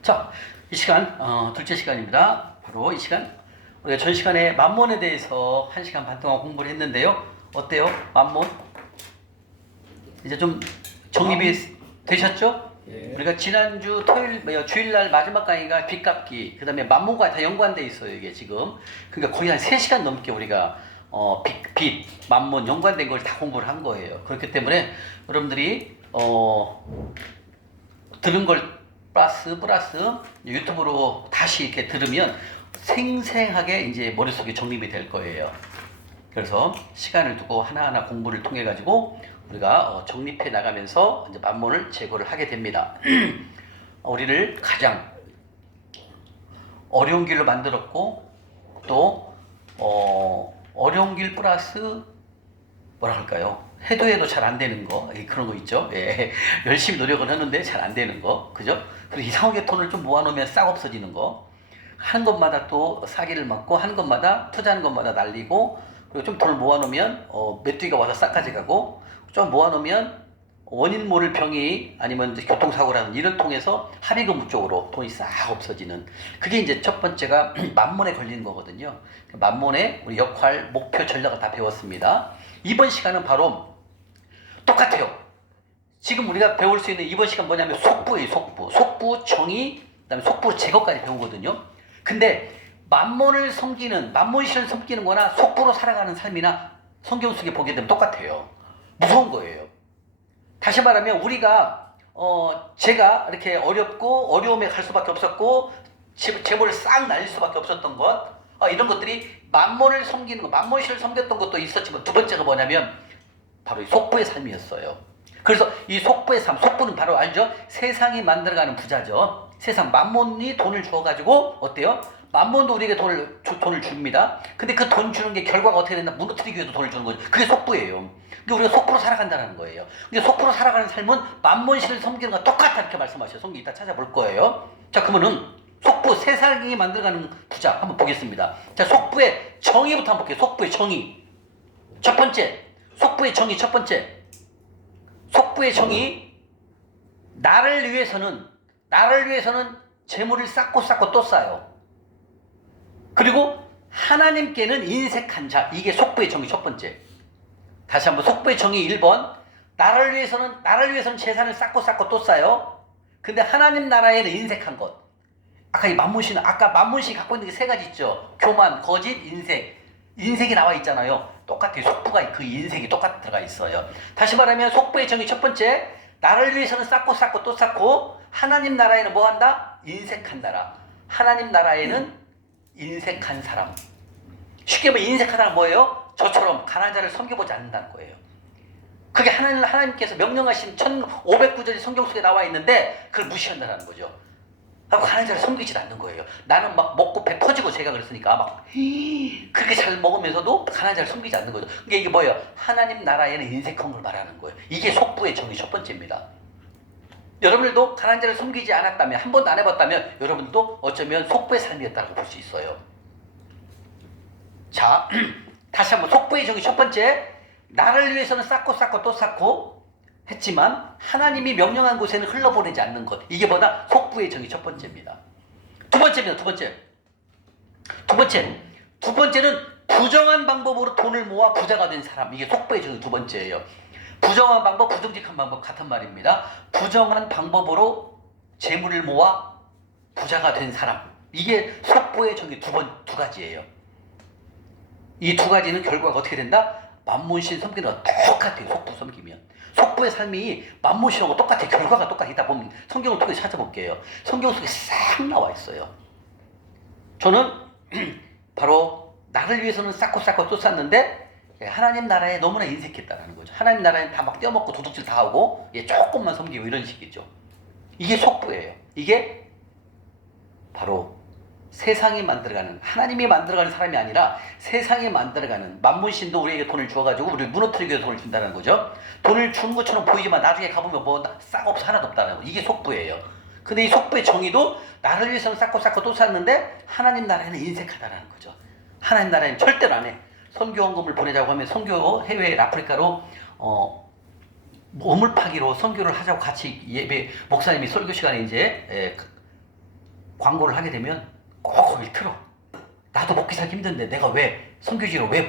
자, 이 시간 둘째 시간입니다. 바로 이 시간 우리가 전 시간에 만몬에 대해서 1시간 반 동안 공부를 했는데요. 어때요? 만몬? 이제 좀 정립이 되셨죠? 예. 우리가 지난주 주일날 마지막 강의가 빚갚기, 그 다음에 만몬과 다 연관돼 있어요. 이게 지금 그러니까 거의 한 3시간 넘게 우리가 빚, 만몬 연관된 걸 다 공부를 한 거예요. 그렇기 때문에 여러분들이 들은 걸 플러스 유튜브로 다시 이렇게 들으면 생생하게 이제 머릿속에 정립이 될 거예요. 그래서 시간을 두고 하나하나 공부를 통해 가지고 우리가 정립해 나가면서 이제 만몬을 제거를 하게 됩니다. 우리를 가장 어려운 길로 만들었고 또 어려운 길 플러스 뭐라 할까요? 해도 잘 안 되는 거, 그런 거 있죠. 예. 열심히 노력을 하는데 잘 안 되는 거, 그죠? 그리고 이상하게 돈을 좀 모아놓으면 싹 없어지는 거, 하는 것마다 또 사기를 맞고, 하는 것마다 투자하는 것마다 날리고, 그리고 좀 돈을 모아놓으면 메뚜기가 와서 싹 가져가고, 좀 모아놓으면 원인 모를 병이 아니면 교통사고라는 일을 통해서 합의금 쪽으로 돈이 싹 없어지는, 그게 이제 첫 번째가 만몬에 걸리는 거거든요. 만몬의 우리 역할, 목표, 전략을 다 배웠습니다. 이번 시간은 바로 똑같아요. 지금 우리가 배울 수 있는 이번 시간 뭐냐면 속부예요. 속부 정의, 그다음에 속부 제거까지 배우거든요. 근데 만몬신을 섬기는 거나 속부로 살아가는 삶이나 성경 속에 보게 되면 똑같아요. 무서운 거예요. 다시 말하면 우리가 제가 이렇게 어렵고 어려움에 갈 수밖에 없었고 재물을 싹 날릴 수밖에 없었던 것, 이런 것들이 만몬을 섬기는 거, 만몬신을 섬겼던 것도 있었지만 두 번째가 뭐냐면 바로 이 속부의 삶이었어요. 그래서 이 속부의 삶, 속부는 바로 알죠? 세상이 만들어가는 부자죠. 세상, 만몬이 돈을 줘가지고 어때요? 만몬도 우리에게 돈을 줍니다. 근데 그 돈 주는 게 결과가 어떻게 된다? 무너뜨리기 위해서 돈을 주는 거죠. 그게 속부예요. 그러니까 우리가 속부로 살아간다는 거예요. 근데 속부로 살아가는 삶은 만몬신을 섬기는 것과 똑같다 이렇게 말씀하셔요. 성경 이따 찾아볼 거예요. 자, 그러면은 속부, 세상이 만들어가는 부자 한번 보겠습니다. 자, 속부의 정의부터 한번 볼게요. 속부의 정의. 첫 번째, 속부의 정의 첫 번째. 속부의 정의, 나를 위해서는 재물을 쌓고 또 쌓아요. 그리고 하나님께는 인색한 자, 이게 속부의 정의 첫 번째. 다시 한번 속부의 정의 1번, 나를 위해서는 재산을 쌓고 또 쌓아요. 근데 하나님 나라에는 인색한 것. 아까 만몬신 갖고 있는 게 세 가지 있죠. 교만, 거짓, 인색이 나와 있잖아요. 똑같아요. 속부가 그 인색이 똑같이 들어가 있어요. 다시 말하면 속부의 정의 첫 번째, 나를 위해서는 쌓고 또 쌓고, 하나님 나라에는 뭐 한다? 인색한 나라. 하나님 나라에는 인색한 사람. 쉽게 말하면 인색하다는 뭐예요? 저처럼 가난한 자를 섬겨보지 않는다는 거예요. 그게 하나님께서 명령하신 1500구절이 성경 속에 나와 있는데 그걸 무시한다는 거죠. 가난한 자를 섬기지 않는 거예요. 나는 막 먹고 배 터지고 제가 그랬으니까 막 그렇게 잘 먹으면서도 가난한 자를 섬기지 않는 거죠. 그러니까 이게 뭐예요? 하나님 나라에는 인색한 걸 말하는 거예요. 이게 속부의 정의 첫 번째입니다. 여러분들도 가난한 자를 섬기지 않았다면, 한 번도 안 해봤다면 여러분도 어쩌면 속부의 삶이었다고 볼 수 있어요. 자, 다시 한번 속부의 정의 첫 번째, 나를 위해서는 쌓고 또 쌓고 했지만 하나님이 명령한 곳에는 흘러보내지 않는 것. 이게 뭐다? 속부의 정의 첫 번째입니다. 두 번째는 부정한 방법으로 돈을 모아 부자가 된 사람. 이게 속부의 정의 두 번째예요. 부정한 방법, 부정직한 방법 같은 말입니다. 부정한 방법으로 재물을 모아 부자가 된 사람. 이게 속부의 정의 두 가지예요. 이 두 가지는 결과가 어떻게 된다? 만몬신 섬기는 거 똑같아요. 속부 섬기면. 속부의 삶이 만몬신하고 똑같아요. 결과가 똑같아. 이따 보면 성경을 통해 찾아볼게요. 성경 속에 싹 나와 있어요. 저는 바로 나를 위해서는 쌓고 또 쌓는데 하나님 나라에 너무나 인색했다는 거죠. 하나님 나라에 다 막 떼어먹고 도둑질 다 하고 조금만 섬기고 이런 식이죠. 이게 속부예요. 이게 바로 세상이 만들어가는, 하나님이 만들어가는 사람이 아니라 세상이 만들어가는, 만몬신도 우리에게 돈을 주어가지고 우리를 무너뜨리기 위해서 돈을 준다는 거죠. 돈을 주는 것처럼 보이지만 나중에 가보면 뭐 싹 없어 하나도 없다는 거. 이게 속부예요. 근데 이 속부의 정의도 나를 위해서는 쌓고 또 쌓는데 하나님 나라에는 인색하다는 거죠. 하나님 나라에는 절대로 안 해. 선교원금을 보내자고 하면 선교 해외 아프리카로 우물파기로 선교를 하자고 같이 예배 목사님이 설교 시간에 이제 광고를 하게 되면 꼭 거길 틀어. 나도 먹기 살기 힘든데 내가 왜 선교지로 왜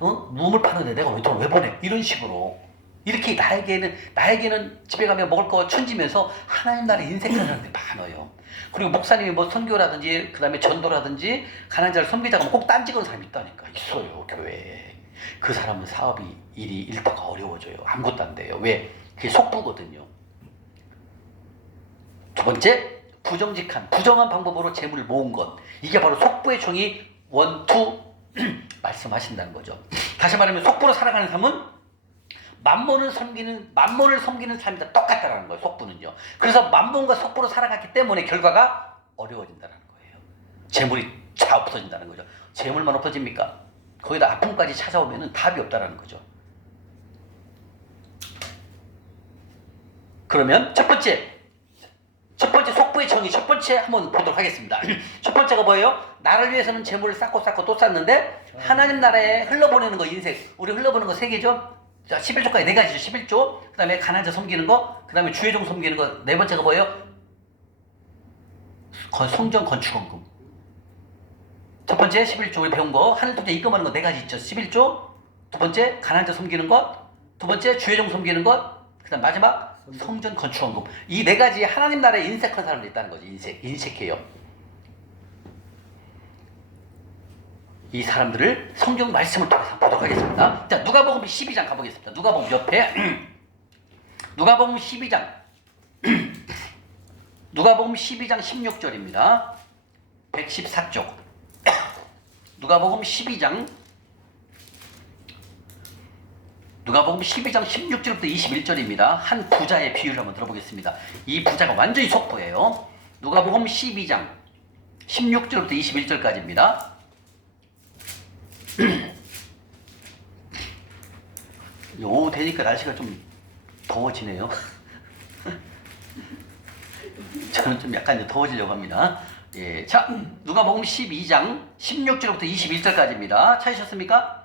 우물 파는데 내가 왜 돈을 왜 보내? 이런 식으로 이렇게 나에게는 집에 가면 먹을 거 천지면서 하나님 나라에 인색하는 사람들이 많아요. 그리고 목사님이 뭐 선교라든지 그 다음에 전도라든지 가난한 자를 섬기자고 하면 꼭 딴지거는 사람이 있다니까. 있어요 교회에. 그 사람은 사업이 일터가 어려워져요. 아무것도 안 돼요. 왜? 그게 속부거든요. 두 번째, 부정한 방법으로 재물을 모은 것. 이게 바로 속부의 종이 1, 2 말씀하신다는 거죠. 다시 말하면 속부로 살아가는 삶은 만몬을 섬기는 삶이다 똑같다라는 거예요. 속부는요. 그래서 만몬과 속부로 살아갔기 때문에 결과가 어려워진다는 거예요. 재물이 다 없어진다는 거죠. 재물만 없어집니까? 거기다 아픔까지 찾아오면 답이 없다라는 거죠. 그러면 첫 번째 속부의 정의 첫 번째 한번 보도록 하겠습니다. 첫 번째가 뭐예요? 나를 위해서는 재물을 쌓고 또 쌓는데 하나님 나라에 흘러보내는 거 인생. 우리 흘러보내는 거 세 개죠. 자, 11조까지 네 가지죠. 11조. 그 다음에 가난자 섬기는 거. 그 다음에 주의종 섬기는 거. 네 번째가 뭐예요? 성전 건축원금. 첫 번째 11조 우리 배운 거. 하늘 토지 입금하는 거 네 가지 있죠. 11조. 두 번째 가난자 섬기는 것. 두 번째 주의종 섬기는 것. 그 다음 마지막 성전 건축원금. 이 네 가지 하나님 나라에 인색한 사람들이 있다는 거죠. 인색해요. 이 사람들을 성경 말씀을 통해서 보도록 하겠습니다. 자, 누가복음 12장 가보겠습니다. 누가복음 옆에 누가복음 12장 누가복음 12장 16절입니다. 114쪽 누가복음 12장 16절부터 21절입니다. 한 부자의 비유를 한번 들어보겠습니다. 이 부자가 완전히 속보예요. 누가복음 12장 16절부터 21절까지입니다. 오후 되니까 날씨가 좀 더워지네요. 저는 좀 약간 이제 더워지려고 합니다. 예, 자, 누가복음 12장 16절부터 21절까지입니다. 찾으셨습니까?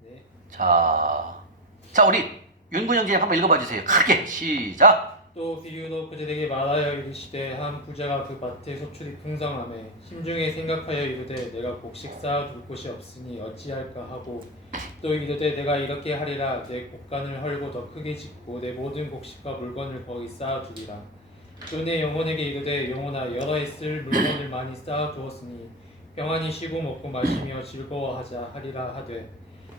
네. 자, 우리 윤군 형제님 한번 읽어봐 주세요. 크게 시작. 또 비유도 그들에게 말하여 이르시되 한 부자가 그 밭에 소출이 풍성하매 심중에 생각하여 이르되 내가 곡식 쌓아 둘 곳이 없으니 어찌할까 하고 또 이르되 내가 이렇게 하리라 내 곡간을 헐고 더 크게 짓고 내 모든 곡식과 물건을 거기 쌓아 두리라. 또 내 영혼에게 이르되 영혼아 여러 해 쓸 물건을 많이 쌓아 두었으니 평안히 쉬고 먹고 마시며 즐거워하자 하리라 하되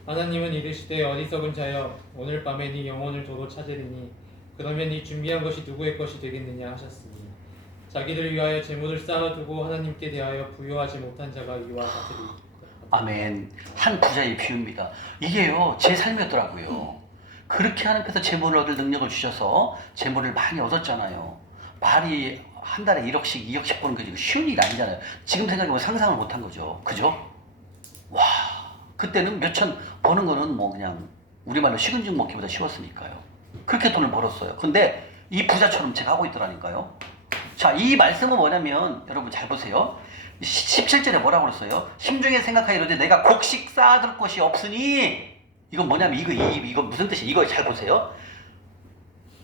하나님은 이르시되 어리석은 자여 오늘 밤에 네 영혼을 도로 찾으리니 그러면 이 준비한 것이 누구의 것이 되겠느냐 하셨으니 자기를 위하여 재물을 쌓아두고 하나님께 대하여 부요하지 못한 자가 이와 같으리. 아멘. 한 부자의 비유입니다. 이게요 제 삶이었더라고요. 그렇게 하나님께서 재물을 얻을 능력을 주셔서 재물을 많이 얻었잖아요. 말이 한 달에 1억씩 2억씩 버는 게 쉬운 일이 아니잖아요. 지금 생각해보면 상상을 못한 거죠. 그죠? 와, 그때는 몇천 버는 거는 뭐 그냥 우리말로 식은 죽 먹기보다 쉬웠으니까요. 그렇게 돈을 벌었어요. 근데 이 부자처럼 제가 하고 있더라니까요. 자, 이 말씀은 뭐냐면 여러분 잘 보세요. 17절에 뭐라고 그랬어요? 심중에 생각하여 이르되 내가 곡식 쌓아둘 곳이 없으니 이건 뭐냐면 이거 무슨 뜻이에요? 이거 잘 보세요.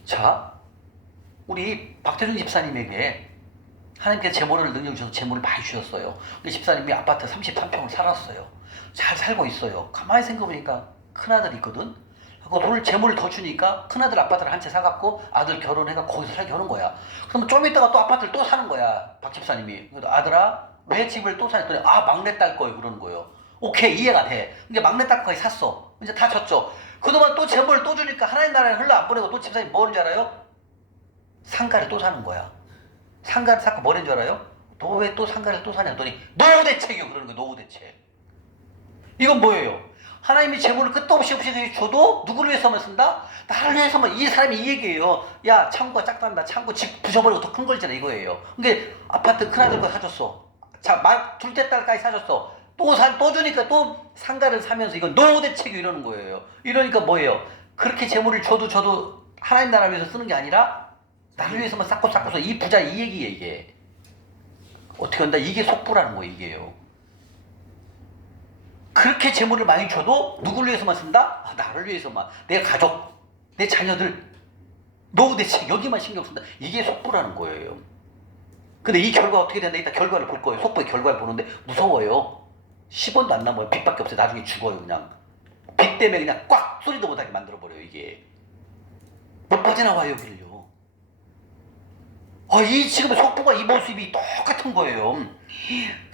자, 우리 박태준 집사님에게 하나님께서 재물을 능력 주셔서 재물을 많이 주셨어요. 우리 집사님이 아파트 33평을 살았어요. 잘 살고 있어요. 가만히 생각해보니까 큰아들이 있거든. 그 돈을 재물을 더 주니까 큰아들 아파트를 한 채 사갖고 아들 결혼해가 거기서 살게 하는 거야. 그러면 좀 있다가 또 아파트를 또 사는 거야. 박 집사님이. 그래서 아들아 왜 집을 또 사냐 했더니 막내딸 거예요. 그러는 거예요. 오케이 이해가 돼. 이제 막내딸 거까지 샀어. 이제 다 졌죠. 그동안 또 재물을 또 주니까 하나님 나라에 흘러 안 보내고 또 집사님이 뭐 하는 줄 알아요? 상가를 또 사는 거야. 상가를 사고 뭐 하는 줄 알아요? 너 왜 또 상가를 또 사냐 했더니 노후대책이요. 그러는 거예요. 노후대책. 이건 뭐예요? 하나님이 재물을 끝도 없이 줘도 누구를 위해서만 쓴다? 나를 위해서만. 이 사람이 이 얘기예요. 야 창고가 작단다. 창고 집 부셔버리고 더 큰 걸 있잖아 이거예요. 그러니까 아파트 큰아들 거 사줬어. 자 둘째 딸까지 사줬어. 또 주니까 또 상가를 사면서 이건 노후대책이 이러는 거예요. 이러니까 뭐예요? 그렇게 재물을 줘도 하나님 나라 위해서 쓰는 게 아니라 나를 위해서만 쌓고서 이 부자 이 얘기예요. 이게 어떻게 한다? 이게 속부라는 거예요. 이게요. 그렇게 재물을 많이 줘도 누구를 위해서만 쓴다? 아, 나를 위해서만. 내 가족, 내 자녀들, 노후 대책 여기만 신경 쓴다. 이게 속보라는 거예요. 근데 이 결과 어떻게 된다? 이따 결과를 볼 거예요. 속보의 결과를 보는데 무서워요. 10원도 안 남아요. 빚밖에 없어요. 나중에 죽어요. 그냥 빚 때문에 그냥 꽉 소리도 못하게 만들어버려요. 이게 못 빠져나와요. 여기를요. 이 지금의 속보가 이 모습이 똑같은 거예요.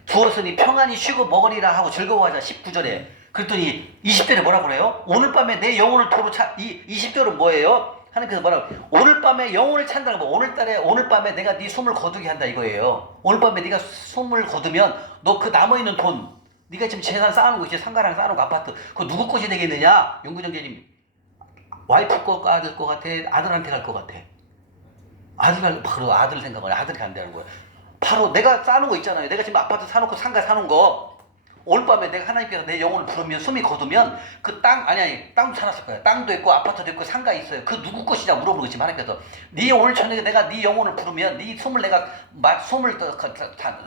두었으니 평안히 쉬고 먹으리라 하고 즐거워하자 19절에. 그랬더니 20절에 뭐라 그래요? 오늘 밤에 내 영혼을 도로 이 20절은 뭐예요? 하나님께서 뭐라고? 오늘 밤에 영혼을 찬다는 거. 오늘 밤에 내가 네 숨을 거두게 한다 이거예요. 오늘 밤에 네가 숨을 거두면 너 그 남아있는 돈, 네가 지금 재산 쌓아놓은 거 있지, 상가랑 쌓아놓은 거 아파트, 그거 누구 것이 되겠느냐? 윤구정재님, 와이프 거가 될 것 같아? 아들한테 갈 것 같아? 바로 아들 생각을 아들이 간다는 거예요. 바로 내가 쌓아놓은 거 있잖아요. 내가 지금 아파트 사놓고 상가 사놓은 거, 오늘 밤에 내가 하나님께서 내 영혼을 부르면, 숨이 거두면 그 땅, 아니 땅도 사놨을 거야. 땅도 있고 아파트도 있고 상가 있어요. 그 누구 것이냐 물어보는 거지. 하나님께서 네 오늘 저녁에 내가 네 영혼을 부르면, 네 숨을 내가 숨을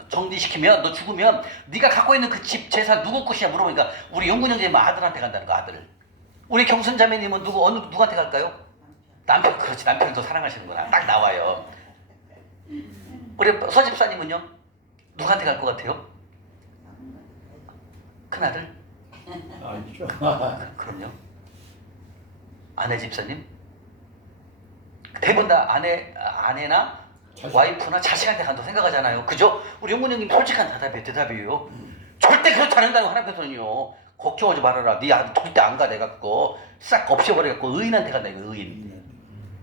정지시키면, 너 죽으면 네가 갖고 있는 그 집 재산 누구 것이냐 물어보니까 우리 영군 형제님 아들한테 간다는 거. 아들. 우리 경순 자매님은 누구한테 갈까요? 남편. 그렇지, 남편을 더 사랑하시는구나. 딱 나와요. 우리 서집사님은요? 누구한테 갈 것 같아요? 큰아들? 아니죠. 그럼요. 아내 집사님? 대부분 다 아내나 자식. 와이프나 자식한테 간다고 생각하잖아요. 그죠? 우리 영문 형님 솔직한 대답이에요. 절대 그렇지 않는다고 하나님께서는요. 걱정하지 말아라. 네 아들 절대 안 가. 내가 그거 싹 없애버려갖고 의인한테 간다 이거.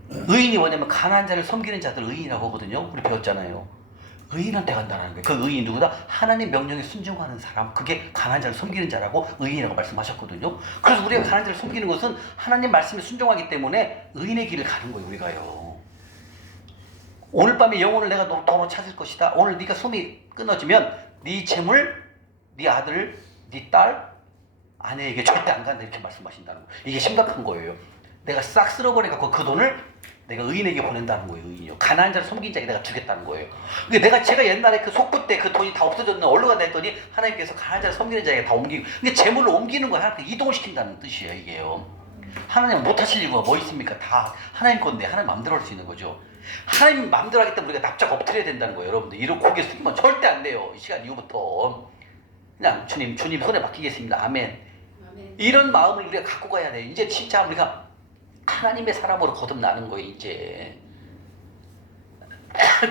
의인이 뭐냐면 가난한 자를 섬기는 자들 의인이라고 하거든요. 우리 배웠잖아요. 의인한테 간다는 거예요. 그 의인이 누구다? 하나님 명령에 순종하는 사람. 그게 가난한 자를 섬기는 자라고 의인이라고 말씀하셨거든요. 그래서 우리가 가난한 자를 섬기는 것은 하나님 말씀에 순종하기 때문에 의인의 길을 가는 거예요. 우리가요. 오늘 밤에 영혼을 내가 도로 찾을 것이다. 오늘 네가 숨이 끊어지면 네 재물, 네 아들, 네 딸, 아내에게 절대 안 간다 이렇게 말씀하신다는 거예요. 이게 심각한 거예요. 내가 싹 쓸어버려갖고 그 돈을 내가 의인에게 보낸다는 거예요. 의인이요. 가난한 자를 섬긴 자에게 내가 주겠다는 거예요. 근데 제가 옛날에 그 속부 때 그 돈이 다 없어졌나 어디로 간다 했더니 하나님께서 가난한 자를 섬기는 자에게 다 옮기고, 근데 재물을 옮기는 거 하나님께 이동을 시킨다는 뜻이에요. 이게요. 하나님 못하실 이유가 뭐 있습니까? 다 하나님 건데 하나님 마음대로 할 수 있는 거죠. 하나님 마음대로 하기 때문에 우리가 납작 엎드려야 된다는 거예요. 여러분들 이런 고개 숙이면 절대 안 돼요. 이 시간 이후부터 그냥 주님 손에 맡기겠습니다. 아멘. 이런 마음을 우리가 갖고 가야 돼요. 이제 진짜 우리가 하나님의 사람으로 거듭나는 거예요. 이제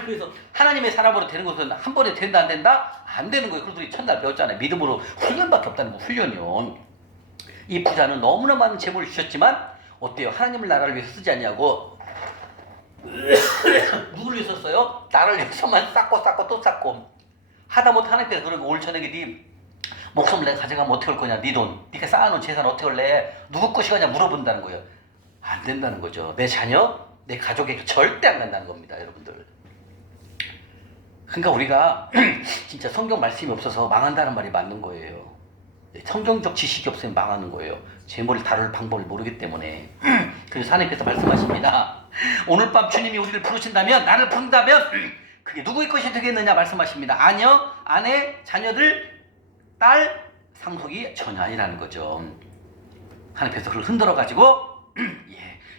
그래서 하나님의 사람으로 되는 것은 한 번에 된다 안 된다? 안 되는 거예요. 그래서 우리 첫날 배웠잖아요. 믿음으로 훈련밖에 없다는 거. 훈련이요. 이 부자는 너무나 많은 재물을 주셨지만 어때요? 하나님을 나라를 위해서 쓰지 않냐고. 누구를 위해서 썼어요? 나를 위해서만 쌓고 또 쌓고 하다못해 하나님께서 그러고 오늘 저녁에 네 목숨을 내가 가져가면 어떻게 할 거냐? 네 돈, 네가 쌓아놓은 재산 어떻게 할래? 누구 것이냐 물어본다는 거예요. 안 된다는 거죠. 내 자녀, 내 가족에게 절대 안 간다는 겁니다. 여러분들. 그러니까 우리가 진짜 성경 말씀이 없어서 망한다는 말이 맞는 거예요. 성경적 지식이 없으면 망하는 거예요. 재물을 다룰 방법을 모르기 때문에. 그래서 하나님께서 말씀하십니다. 오늘 밤 주님이 우리를 부르신다면, 나를 부른다면 그게 누구의 것이 되겠느냐 말씀하십니다. 아녀, 아내, 자녀들, 딸, 상속이 전혀 아니라는 거죠. 하나님께서 그걸 흔들어가지고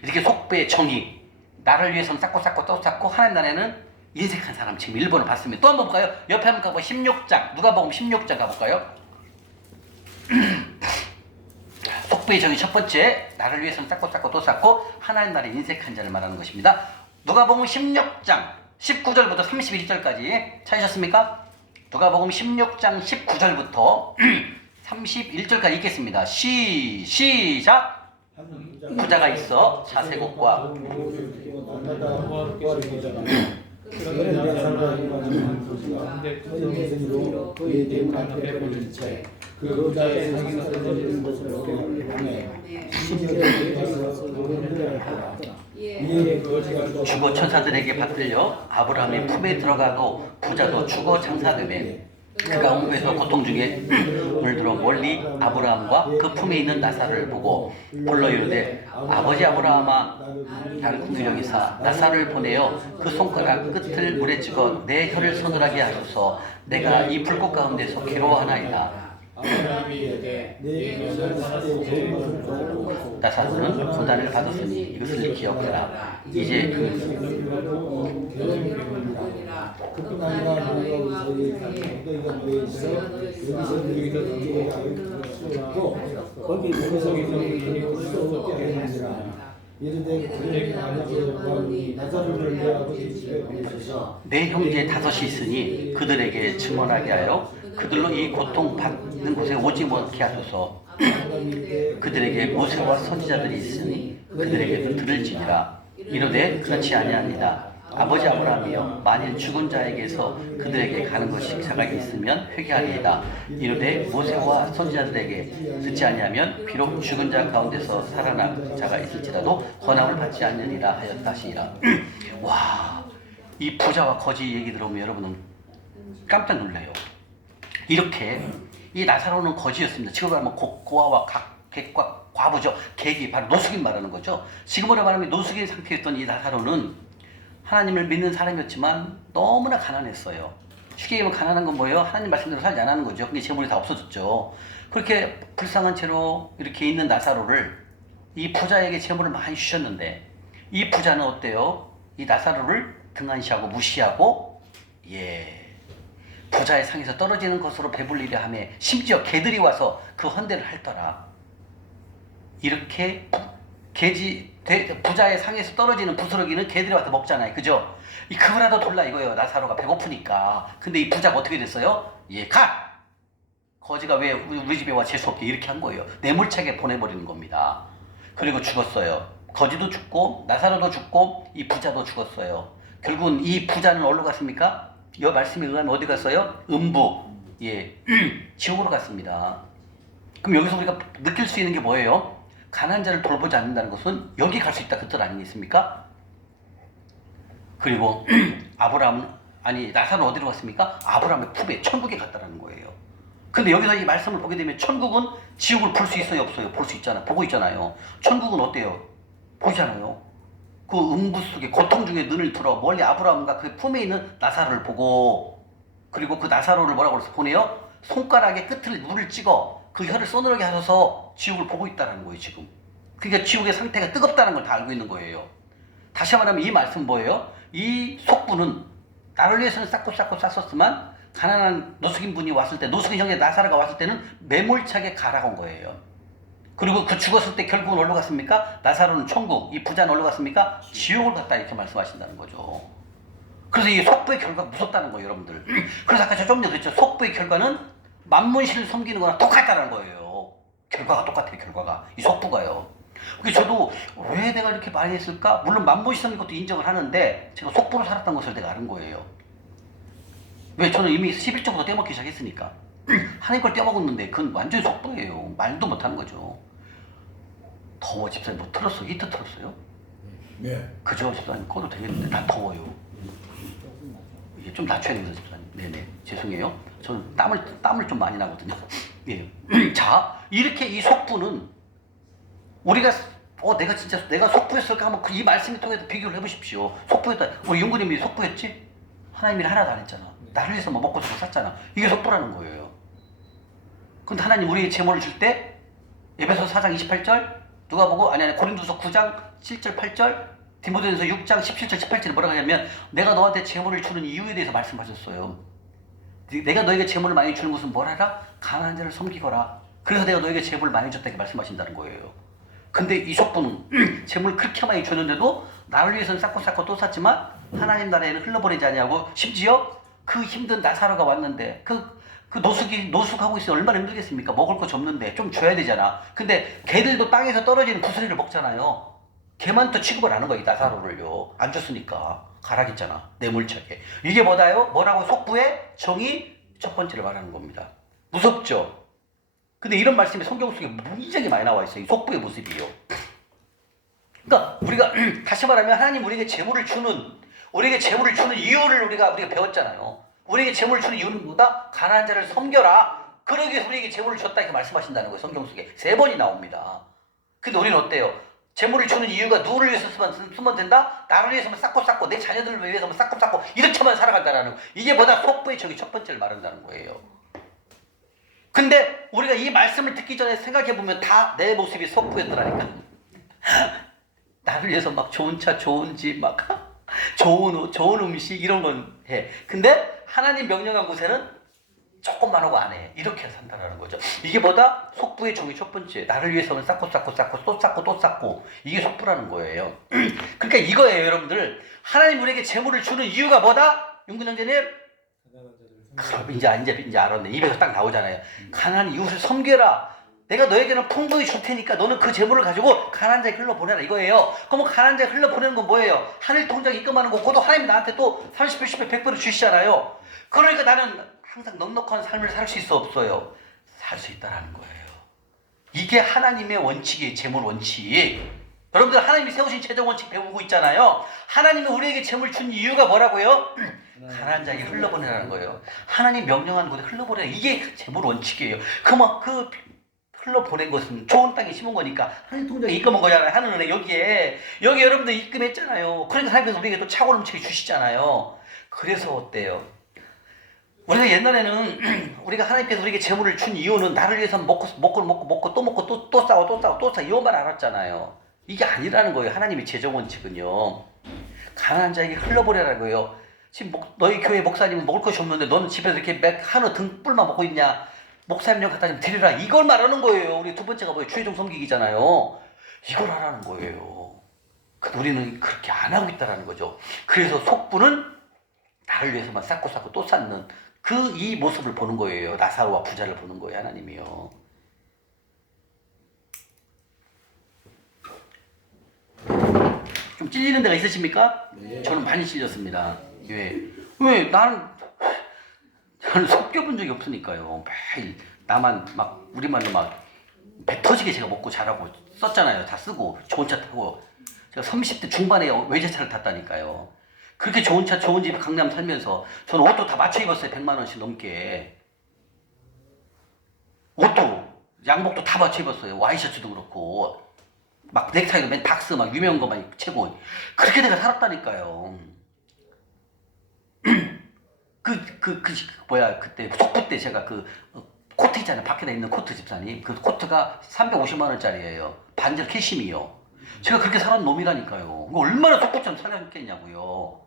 이렇게 속배의 정의, 나를 위해서는 쌓고 또 쌓고 하나님 나라에는 인색한 사람 지금 1번을 봤습니다. 또 한번 볼까요? 옆에 한번 가보 16장 누가복음 16장 가볼까요? 속배의 정의 첫 번째, 나를 위해서는 쌓고 또 쌓고 하나님 나라에 인색한 자를 말하는 것입니다. 누가복음 16장 19절부터 31절까지 찾으셨습니까? 누가복음 16장 19절부터 31절까지 읽겠습니다. 시작! 부자가 있어 자세곡과 그 부자의 상이 떨어지는 곳으로 보내 주거 천사들에게 받들려 아브라함의 품에 들어가고 부자도 주거 장사되매 그가 홍구에서 고통 중에 눈을 들어 멀리 아브라함과 그 품에 있는 나사를 보고 불러 이르되 아버지 아브라함아 나를 궁히 여기사 나사를 보내어 그 손가락 끝을 물에 찍어 내 혀를 서늘하게 하소서. 내가 이 불꽃 가운데서 괴로워하나이다. 아브라함이 이르되 네 명을 살았으되 나사로는 고난을 받았으니 이것을 기억해라. 이제 그뿐 아니라 너희가 우리의 너희가 너희에 있어 여기서 거기 거기서 되느니라. 이르되 그들에게 말하기를 나사로를 내 아버지 집에 보내소서. 내 형제 다섯이 있으니 그들에게 증언하게 하여 그들로 이 고통 받는 곳에 오지 못게 하소서. 그들에게 모세와 선지자들이 있으니 그들에게도 들을지니라. 이르되 그렇지 아니합니다. 아버지 아브라함이여 만일 죽은 자에게서 그들에게 가는 것이 자가 있으면 회개하리이다. 이르되 모세와 선지자들에게 듣지 아니하면 비록 죽은 자 가운데서 살아난 자가 있을지라도 권함을 받지 않느니라 하였다 하시니라. 와, 이 부자와 거지 얘기 들어보면 여러분은 깜짝 놀라요. 이렇게 이 나사로는 거지였습니다. 지금으로 말하면 고아와 객과 과부죠. 객이 바로 노숙인 말하는 거죠. 지금으로 말하면 노숙인 상태였던 이 나사로는 하나님을 믿는 사람이었지만 너무나 가난했어요. 쉽게 얘기하면 가난한 건 뭐예요? 하나님 말씀대로 살지 않는 거죠. 근데 재물이 다 없어졌죠. 그렇게 불쌍한 채로 이렇게 있는 나사로를 이 부자에게 재물을 많이 주셨는데 이 부자는 어때요? 이 나사로를 등한시하고 무시하고 부자의 상에서 떨어지는 것으로 배불리려 하며 심지어 개들이 와서 그 헌대를 핥더라. 이렇게 부자의 상에서 떨어지는 부스러기는 개들이 와서 먹잖아요. 그죠? 그거라도 돌라 이거예요. 나사로가 배고프니까. 근데 이 부자가 어떻게 됐어요? 가! 거지가 왜 우리 집에 와 재수없게 이렇게 한 거예요. 뇌물차게 보내버리는 겁니다. 그리고 죽었어요. 거지도 죽고 나사로도 죽고 이 부자도 죽었어요. 결국은 이 부자는 어디로 갔습니까? 이 말씀에 의하면 어디 갔어요? 음부, 지옥으로 갔습니다. 그럼 여기서 우리가 느낄 수 있는 게 뭐예요? 가난한 자를 돌보지 않는다는 것은 여기 갈 수 있다 그 뜻 아니겠습니까? 그리고 나사로는 어디로 갔습니까? 아브라함의 품에 천국에 갔다라는 거예요. 근데 여기서 이 말씀을 보게 되면 천국은 지옥을 볼 수 있어요 없어요? 볼 수 있잖아요. 보고 있잖아요. 천국은 어때요? 보이잖아요. 그 음부 속에 고통 중에 눈을 들어 멀리 아브라함과 그 품에 있는 나사로를 보고, 그리고 그 나사로를 뭐라고 해서 보내요? 손가락에 끝을 물을 찍어 그 혀를 서늘하게 하셔서 지옥을 보고 있다는 거예요 지금. 그러니까 지옥의 상태가 뜨겁다는 걸 다 알고 있는 거예요. 다시 말하면 이 말씀은 뭐예요? 이 속부는 나를 위해서는 쌓고 쌌었지만 가난한 노숙인 분이 왔을 때, 노숙인 형제 나사로가 왔을 때는 매몰차게 가라고 한 거예요. 그리고 그 죽었을 때 결국은 어디로 갔습니까? 나사로는 천국, 이 부자는 어디로 갔습니까? 지옥을 갔다 이렇게 말씀하신다는 거죠. 그래서 이 속부의 결과가 무섭다는 거예요 여러분들. 그래서 아까 저 좀 전에 그랬죠. 속부의 결과는 만문신을 섬기는 거랑 똑같다는 거예요. 결과가 똑같아요. 결과가 이 속부가요. 그래서 저도 왜 내가 이렇게 많이 했을까? 물론 만문신 섬긴 것도 인정을 하는데 제가 속부로 살았던 것을 내가 아는 거예요. 왜? 저는 이미 11조부터 떼먹기 시작했으니까. 하나님 걸 떼먹었는데 그건 완전히 속부예요. 말도 못하는 거죠. 더워 집사님 뭐 틀었어? 히터 틀었어요? 네. 그죠 집사님? 꺼도 되겠는데 난 더워요. 이게 좀 낮춰야 됩니다 집사님. 네네 죄송해요. 저는 땀을 좀 많이 나거든요. 자 이렇게 이 속부는 우리가 내가 속부였을까 하면 이 말씀을 통해서 비교를 해보십시오. 속부였다. 우리 윤구님이 속부였지? 하나님이 하나도 안 했잖아. 나를 위해서 뭐 먹고 자고 샀잖아. 이게 속부라는 거예요. 근데 하나님 우리의 재물을 줄 때 에베소 4장 28절 고린도서 9장 7절 8절 디모데전서 6장 17절 18절에 뭐라고 하냐면 내가 너한테 재물을 주는 이유에 대해서 말씀하셨어요. 내가 너에게 재물을 많이 주는 것은 뭐라라? 가난한 자를 섬기거라. 그래서 내가 너에게 재물을 많이 줬다 이렇게 말씀하신다는 거예요. 근데 이 속부는 재물을 그렇게 많이 줬는데도 나를 위해서는 쌓고 또 샀지만 하나님 나라에는 흘러버리지 않냐고. 심지어 그 힘든 나사로가 왔는데 그 노숙하고 있으면 얼마나 힘들겠습니까? 먹을 거 없는데 좀 줘야 되잖아. 근데 개들도 땅에서 떨어지는 구슬이를 먹잖아요. 개만 또 취급을 하는 거야 이 나사로를요. 안 줬으니까 가라겠잖아. 뇌물차게. 이게 뭐라고? 속부의 정의 첫 번째를 말하는 겁니다. 무섭죠? 근데 이런 말씀이 성경 속에 무지하게 많이 나와 있어요. 이 속부의 모습이요. 그러니까 우리가 다시 말하면 하나님 우리에게 재물을 주는 이유를 우리가 배웠잖아요. 우리에게 재물을 주는 이유는 뭐다? 가난한 자를 섬겨라. 그러기 위해서 우리에게 재물을 줬다 이렇게 말씀하신다는 거예요. 성경 속에 3번이 나옵니다. 근데 우리는 어때요? 재물을 주는 이유가 누구를 위해서 쓰면 된다? 나를 위해서만 쌓고 내 자녀들을 위해서만 쌓고 이렇게만 살아간다라는 거. 이게 뭐다? 속부의 정의 첫 번째를 말한다는 거예요. 근데 우리가 이 말씀을 듣기 전에 생각해보면 다 내 모습이 속부였더라니까. 나를 위해서 막 좋은 차, 좋은 집, 막 좋은 옷, 좋은 음식 이런 건 해. 근데 하나님 명령한 곳에는 조금만 하고 안 해. 이렇게 산다는 거죠. 이게 뭐다? 속부의 종이 첫 번째. 나를 위해서는 쌓고 쌓고 쌓고 또 쌓고 또 쌓고. 이게 속부라는 거예요. 그러니까 이거예요, 여러분들. 하나님 우리에게 재물을 주는 이유가 뭐다? 윤근 형제님? 그럼 이제 알았네. 입에서 딱 나오잖아요. 가난한 이웃을 섬겨라. 내가 너에게는 풍부히 줄 테니까 너는 그 재물을 가지고 가난한 자에 흘러보내라 이거예요. 그럼 가난한 자에 흘러보내는 건 뭐예요? 하늘 통장 입금하는 거. 그것도 하나님이 나한테 또 30배, 10배, 100배를 주시잖아요. 그러니까 나는 항상 넉넉한 삶을 살 수 있어 없어요? 살 수 있다라는 거예요. 이게 하나님의 원칙이에요. 재물 원칙. 여러분들 하나님이 세우신 재정 원칙 배우고 있잖아요. 하나님이 우리에게 재물 준 이유가 뭐라고요? 가난한 자에게 흘러보내라는 거예요. 하나님 명령한 곳에 흘러보내라. 이게 재물 원칙이에요. 그러면 그 흘러보낸 것은 좋은 땅에 심은 거니까 하나님 통장에 입금한 거잖아요. 하늘은행 여기에 여기 여러분들 입금했잖아요. 그러니까 하나님께서 우리에게 또 차고 넘치게 주시잖아요. 그래서 어때요? 우리가 옛날에는 우리가 하나님께서 우리에게 재물을 준 이유는 나를 위해서 먹고 또 먹고 또 싸워 이것만 알았잖아요. 이게 아니라는 거예요. 하나님의 재정 원칙은요. 가난한 자에게 흘러보내라는 거예요. 지금 너희 교회 목사님은 먹을 것이 없는데 너는 집에서 이렇게 한우 등불만 먹고 있냐? 목사님 갖다 좀 드리라. 이걸 말하는 거예요. 우리 두 번째가 뭐예요? 주의종 섬기기잖아요. 이걸 하라는 거예요. 우리는 그렇게 안 하고 있다는 거죠. 그래서 속부는 나를 위해서만 쌓고 쌓고 또 쌓는 이 모습을 보는 거예요. 나사로와 부자를 보는 거예요. 하나님이요. 좀 찔리는 데가 있으십니까? 네. 저는 많이 찔렸습니다. 왜 저는 속겨본 적이 없으니까요. 매일 나만 막 우리말로 막 배 터지게 제가 먹고 자라고 썼잖아요. 다 쓰고 좋은 차 타고 제가 30대 중반에 외제차를 탔다니까요. 그렇게 좋은 차 좋은 집에 강남 살면서 저는 옷도 다 맞춰 입었어요. 100만 원씩 넘게. 옷도 양복도 다 맞춰 입었어요. 와이셔츠도 그렇고 막 넥타이도 맨 닥스 막 유명한 거만 최고. 그렇게 내가 살았다니까요. 그때 속부 때 제가 코트 있잖아요. 밖에다 입는 코트 집사님. 그 코트가 350만 원짜리예요. 반절 캐시미요. 제가 그렇게 살았는 놈이라니까요. 이거 얼마나 속부처럼 살았겠냐고요.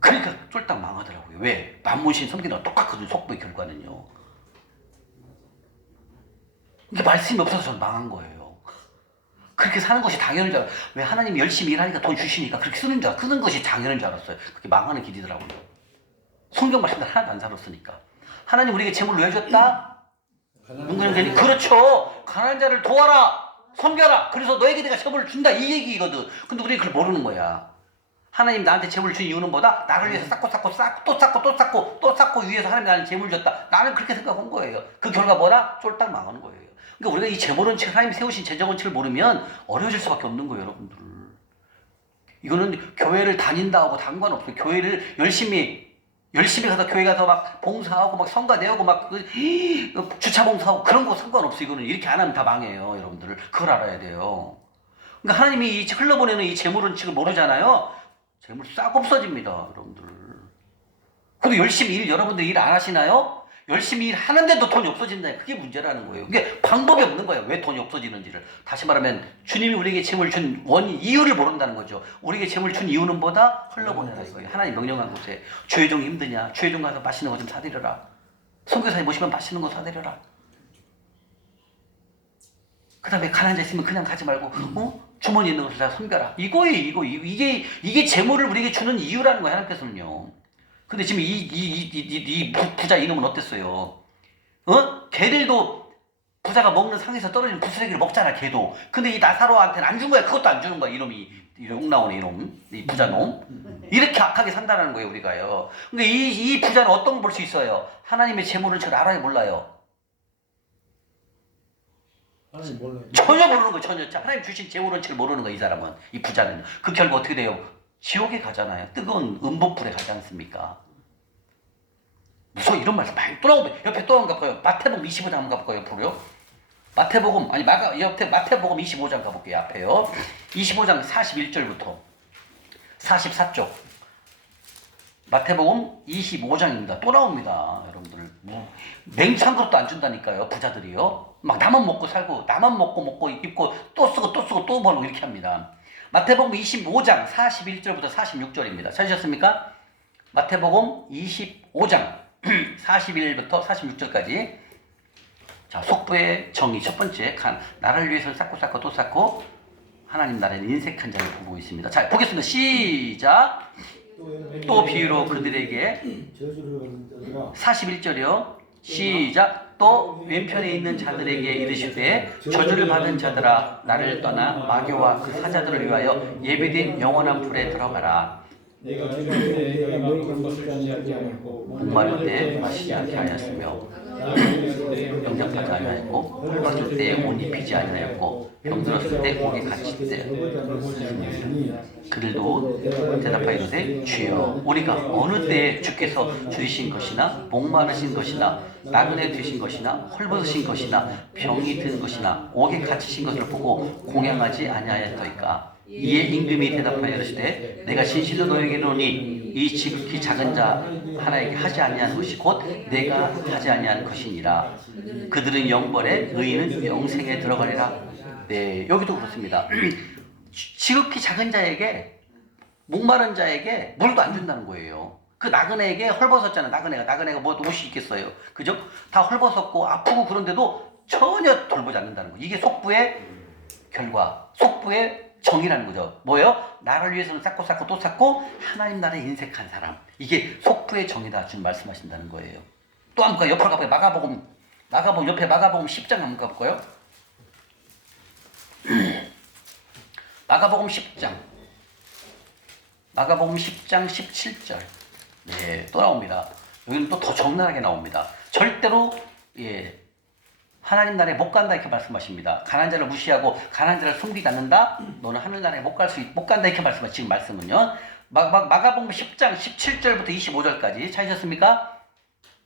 그러니까 쫄딱 망하더라고요. 왜? 만문신 섬기는 똑같거든요. 속부의 결과는요. 이게 말씀이 없어서 전 망한 거예요. 그렇게 사는 것이 당연한 줄 알았어요. 왜 하나님이 열심히 일하니까 돈 주시니까 그렇게 쓰는 것이 당연한 줄 알았어요. 그게 망하는 길이더라고요. 성경 말씀을 하나도 안 살았으니까. 하나님 우리에게 재물을 왜 줬다? 문근영자님 그렇죠. 가난한 자를 도와라. 섬겨라. 그래서 너에게 내가 재물을 준다. 이 얘기거든. 근데 우리가 그걸 모르는 거야. 하나님 나한테 재물을 준 이유는 뭐다? 나를 위해서 쌓고 또 쌓고 위해서 하나님 나한테 재물을 줬다. 나는 그렇게 생각한 거예요. 그 결과 뭐다? 쫄딱 망하는 거예요. 그러니까 우리가 이 재물 원칙, 하나님이 세우신 재정 원칙을 모르면 어려워질 수밖에 없는 거예요, 여러분들. 이거는 교회를 다닌다 하고 상관없어요. 교회를 열심히 가서 교회 가서 막 봉사하고 막 성가 내고 막 주차 봉사하고 그런 거 상관없어요. 이거는 이렇게 안 하면 다 망해요, 여러분들. 그걸 알아야 돼요. 그러니까 하나님이 흘러보내는 이 재물 원칙을 모르잖아요. 재물 싹 없어집니다, 여러분들. 그래도 열심히 여러분들 일 안 하시나요? 열심히 일하는데도 돈이 없어진다. 그게 문제라는 거예요. 그게 방법이 없는 거예요. 왜 돈이 없어지는지를. 다시 말하면 주님이 우리에게 재물 준 이유를 모른다는 거죠. 우리에게 재물 준 이유는 뭐다? 흘러보내라 이거예요. 하나님 명령한 곳에 주의종이 힘드냐? 주의종 가서 맛있는 거 좀 사드려라. 선교사님 모시면 맛있는 거 사드려라. 그 다음에 가난한 자 있으면 그냥 가지 말고 주머니 있는 것을 다 섬겨라. 이거예요. 이게 재물을 우리에게 주는 이유라는 거예요. 하나님께서는요. 근데 지금 이 부자 이놈은 어땠어요? 개들도 부자가 먹는 상에서 떨어지는 부스레기를 먹잖아, 개도. 근데 이 나사로한테는 안 준 거야. 그것도 안 주는 거야, 이놈이. 욕 나오네, 이놈. 이 부자놈. 이렇게 악하게 산다는 거예요, 우리가요. 근데 이 부자는 어떤 걸 볼 수 있어요? 하나님의 재물을 잘 알아요, 몰라요? 하나님 몰라요. 전혀 모르는 거예요, 전혀. 하나님 주신 재물 원칙을 모르는 거예요, 이 사람은. 이 부자는. 그 결과 어떻게 돼요? 지옥에 가잖아요. 뜨거운 음복불에 가지 않습니까? 무서워. 이런 말씀 많이 또 나오는데 옆에 또 한번 가볼까요? 마태복음 25장 한번 가볼까요? 옆으로요? 마태복음 25장 가볼게요. 앞에요. 25장 41절부터 44쪽 마태복음 25장입니다. 또 나옵니다. 여러분들. 뭐 맹찬 그릇도 안 준다니까요. 부자들이요. 막 나만 먹고 살고 나만 먹고 입고 또 쓰고 또 쓰고 또 벌고 이렇게 합니다. 마태복음 25장 41절부터 46절입니다. 찾으셨습니까? 마태복음 25장 41부터 46절까지. 자, 속부의 정의 첫 번째 나를 위해서 쌓고 또 쌓고 하나님 나라에 인색한 자를 보고 있습니다. 자, 보겠습니다. 시작. 또 비유로 그들에게 저주를 받은 자들아 41절이요. 시작. 또 왼편에 있는 자들에게 이르시되 저주를 받은 자들아 나를 떠나 마귀와 그 사자들을 위하여 예비된 영원한 불에 들어가라. 내가 죽을 때 너희가 먹을 것을 주지 아니하였고 목마를 때 마시지 않게 하였으며 영접하지 아니하였고 헐벗을 때 옷 입히지 아니하였고 병들었을 때 옥에 갇힐 때 그들도 대답하여 이르되 주여 우리가 어느 때에 주께서 줄이신 것이나 목마르신 것이나 나그네 되신 것이나 헐벗으신 것이나 병이 든 것이나 옥에 갇히신 것을 보고 공양하지 아니하였더이까. 이에 임금이 대답하여 이르시되 내가 진실로 너에게 이르노니 이 지극히 작은 자 하나에게 하지 아니한 것이 곧 내가 하지 아니한 것이니라. 그들은 영벌에 의인은 영생에 들어가리라. 네, 여기도 그렇습니다. 지극히 작은 자에게 목마른 자에게 물도 안 준다는 거예요. 그 나그네에게 헐벗었잖아요. 나그네가 뭐 옷이 있겠어요. 그죠? 다 헐벗었고 아프고 그런데도 전혀 돌보지 않는다는 거. 이게 속부의 결과, 속부의 정의라는 거죠. 뭐예요? 나를 위해서는 쌓고 또 쌓고 하나님 나라에 인색한 사람. 이게 속부의 정의다. 주님 말씀하신다는 거예요. 또 한번 옆으로 가볼까요? 마가복음 옆에 마가복음 10장 한번 가볼까요? 마가복음 10장 17절. 네, 또 나옵니다. 여기는 또 더 적나라하게 나옵니다. 절대로 하나님 나라에 못 간다 이렇게 말씀하십니다. 가난한 자를 무시하고 가난한 자를 숨기지 않는다. 너는 하늘 나라에 못 간다 이렇게 말씀하시죠. 지금 말씀은요. 마가복음 10장 17절부터 25절까지 찾으셨습니까?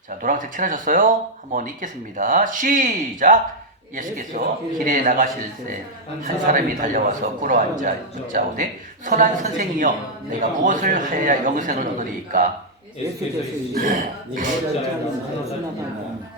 자, 노란색 칠하셨어요? 한번 읽겠습니다. 시작. 예수께서 길에 나가실 때 한 사람이 달려와서 꿇어앉아 묻자오되 선한 선생이여 내가 무엇을 하여야 영생을 얻으리이까? 예수께서 이르시되 네가 어찌하여 나를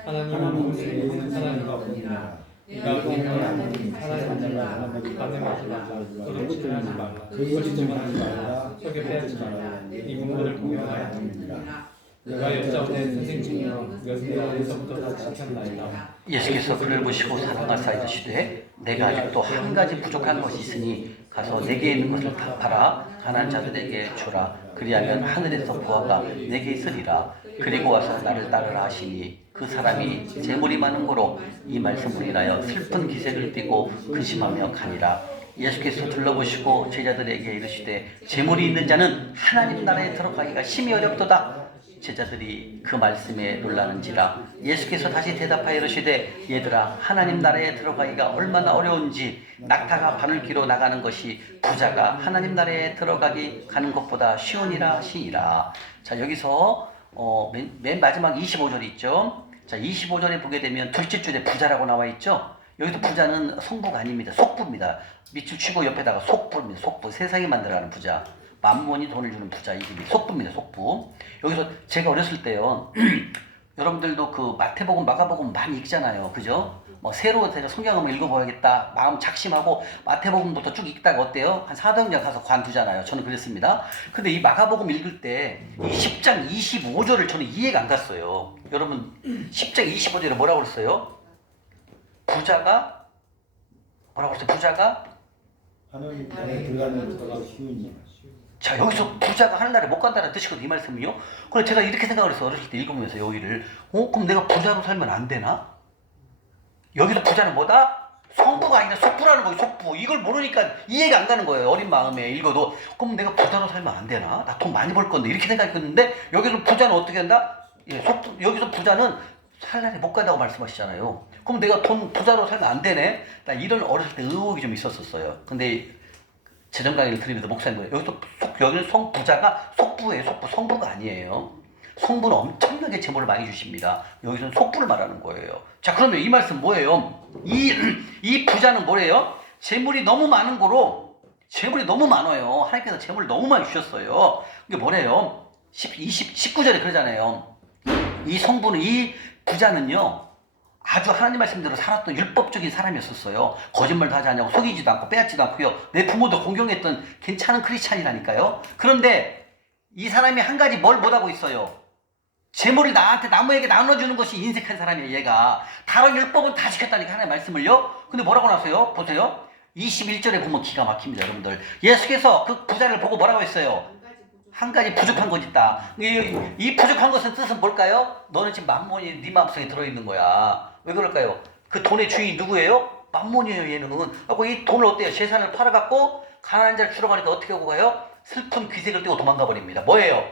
하나님은 하나님과 없느니라. 네가 보면 하나님 말라 반응하지 말라 거짓말하지 말라 거짓말하지 말라 속에 빼앗지 말라 이 문구를 공경하여야 합니다. 내가 여짜오되 선생님이여 내가 어디서부터 다 지켰나이다. 예수께서 그를 보시고 사랑하사 이르시되 내가 아직도 한 가지 부족한 것이 있으니 가서 내게 있는 것을 다 팔아 가난한 자들에게 주라. 그리하면 하늘에서 보화가 내게 있으리라. 그리고 와서 나를 따르라 하시니 그 사람이 재물이 많은 고로 이 말씀을 인하여 슬픈 기색을 띠고 근심하며 가니라. 예수께서 둘러보시고 제자들에게 이르시되 재물이 있는 자는 하나님 나라에 들어가기가 심히 어렵도다. 제자들이 그 말씀에 놀라는지라. 예수께서 다시 대답하여 이르시되 얘들아 하나님 나라에 들어가기가 얼마나 어려운지 낙타가 바늘기로 나가는 것이 부자가 하나님 나라에 들어가기 가는 것보다 쉬우니라 하시니라. 자, 여기서 맨 마지막 25절 있죠. 자, 25절에 보게 되면 둘째 줄에 부자라고 나와 있죠. 여기서 부자는 성부가 아닙니다. 속부입니다. 밑줄 치고 옆에다가 속부입니다. 속부. 세상이 만들어가는 부자. 만몬이 돈을 주는 부자. 이름이 속부입니다. 속부. 여기서 제가 어렸을 때요. 여러분들도 그 마태복음, 마가복음 많이 읽잖아요. 그죠? 뭐 새로 제가 성경 한번 읽어봐야겠다. 마음 작심하고 마태복음부터 쭉 읽다가 어때요? 한 4등장 가서 관두잖아요. 저는 그랬습니다. 근데 이 마가복음 읽을 때 이 10장 25절을 저는 이해가 안 갔어요. 여러분 10장 25절에 뭐라고 그랬어요? 부자가 뭐라고 그랬어요? 부자가 하나님 나라에 들어가는 것보다 쉬우니. 자, 여기서 부자가 하늘나라에 못 간다는 뜻이거든요. 이 말씀이요. 그래서 제가 이렇게 생각을 했어요. 어렸을 때 읽으면서 여기를. 그럼 내가 부자로 살면 안 되나? 여기서 부자는 뭐다? 성부가 아니라 속부라는 거예요. 속부. 이걸 모르니까 이해가 안 가는 거예요. 어린 마음에 읽어도. 그럼 내가 부자로 살면 안 되나? 나 돈 많이 벌 건데. 이렇게 생각했는데 여기서 부자는 어떻게 한다? 예, 여기서 부자는 하늘나라에 못 간다고 말씀하시잖아요. 그럼 내가 부자로 살면 안 되네? 나 이런 어렸을 때 의혹이 좀 있었어요. 근데 재정 강의를 들으면서 목사님 거예요. 여기는 성부자가 속부예요. 속부. 성부가 아니에요. 성부는 엄청나게 재물을 많이 주십니다. 여기서는 속부를 말하는 거예요. 자, 그러면 이 말씀 뭐예요? 이 부자는 뭐래요? 재물이 너무 많은 거로 재물이 너무 많아요. 하나님께서 재물을 너무 많이 주셨어요. 이게 뭐래요? 19절에 그러잖아요. 이 성부는, 이 부자는요, 아주 하나님 말씀대로 살았던 율법적인 사람이었었어요. 거짓말도 하지 않냐고, 속이지도 않고 빼앗지도 않고요. 내 부모도 공경했던 괜찮은 크리스찬이라니까요. 그런데 이 사람이 한 가지 뭘 못하고 있어요. 재물을 나한테, 남에게 나눠주는 것이 인색한 사람이에요. 얘가 다른 율법은 다 지켰다니까, 하나님 말씀을요. 근데 뭐라고 나왔어요? 보세요. 21절에 보면 기가 막힙니다, 여러분들. 예수께서 그 부자를 보고 뭐라고 했어요? 한 가지 부족한 것이 있다. 이 부족한 것은 뜻은 뭘까요? 너는 지금 만몬이 네 마음속에 들어있는 거야. 왜 그럴까요? 그 돈의 주인이 누구예요? 만몬이에요, 얘는. 그리고 이 돈을 어때요? 재산을 팔아갖고 가난한 자를 주러 가니까 어떻게 하고 가요? 슬픈 귀색을 띠고 도망가 버립니다. 뭐예요?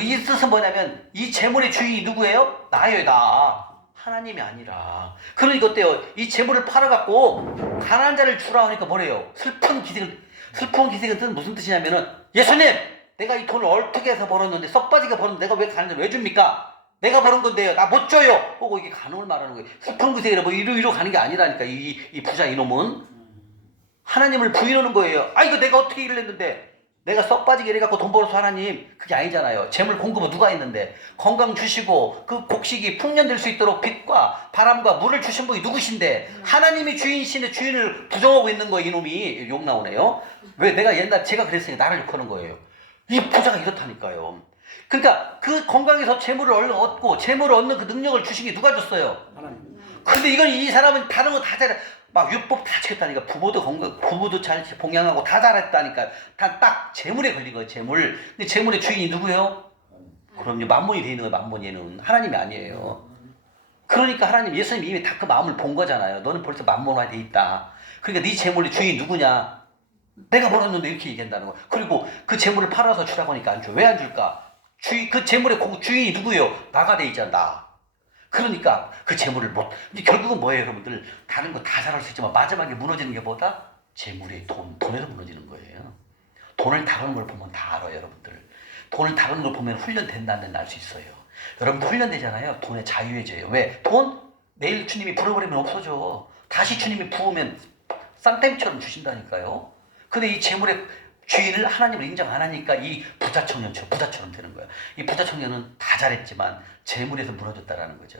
이 뜻은 뭐냐면, 이 재물의 주인이 누구예요? 나예요, 나. 하나님이 아니라. 그러니까 어때요? 이 재물을 팔아갖고 가난한 자를 주라 하니까 뭐래요? 슬픈 기색은 뜻은 무슨 뜻이냐면은, 예수님! 내가 이 돈을 어떻게 해서 벌었는데, 썩 빠지게 벌었는데 내가 왜 가난한 자를 왜 줍니까? 내가 벌은 건데요. 나 못 줘요! 하고 이게 간음을 말하는 거예요. 슬픈 기색이라 뭐 이리로 가는 게 아니라니까, 이 부자 이놈은. 하나님을 부인하는 거예요. 아, 이거 내가 어떻게 일을 했는데, 내가 썩 빠지게 이래갖고 돈 벌어서 하나님, 그게 아니잖아요. 재물 공급은 누가 했는데, 건강 주시고 그 곡식이 풍년될 수 있도록 빛과 바람과 물을 주신 분이 누구신데, 하나님이 주인이신데 주인을 부정하고 있는 거예요. 이놈이. 욕 나오네요. 왜? 내가 옛날 제가 그랬으니까 나를 욕하는 거예요. 이 부자가 이렇다니까요. 그러니까 그 건강에서 재물을 얻고 재물을 얻는 그 능력을 주신 게 누가 줬어요? 하나님. 근데 이건, 이 사람은 다른 거 다 잘해. 막 율법 다 지켰다니까. 부부도 잘 봉양하고 다 잘했다니까. 다 딱 재물에 걸린 거예요, 재물. 근데 재물의 주인이 누구예요? 그럼요, 만몬이 돼 있는 거예요, 만몬이는. 하나님이 아니에요. 그러니까 하나님, 예수님이 이미 다 그 마음을 본 거잖아요. 너는 벌써 만몬화 돼 있다. 그러니까 네 재물의 주인이 누구냐? 내가 벌었는데, 이렇게 얘기한다는 거예요. 그리고 그 재물을 팔아서 주라고 하니까 안 줘. 왜 안 줄까? 그 재물의 주인이 누구예요? 나가 돼 있잖아, 나. 그러니까 그 재물을 못. 근데 결국은 뭐예요, 여러분들? 다른 거 다 잘할 수 있지만 마지막에 무너지는 게 뭐다? 재물이 돈에서 무너지는 거예요. 돈을 다루는 걸 보면 다 알아요, 여러분들. 돈을 다루는 걸 보면 훈련된다는 알 수 있어요. 여러분들 훈련되잖아요. 돈에 자유해져요. 왜? 돈? 내일 주님이 불어버리면 없어져. 다시 주님이 부으면 쌈땡처럼 주신다니까요. 근데 이 재물의 주인을 하나님을 인정 안 하니까 이 부자 청년처럼 되는 거야. 이 부자 청년은 다 잘했지만 재물에서 무너졌다라는 거죠.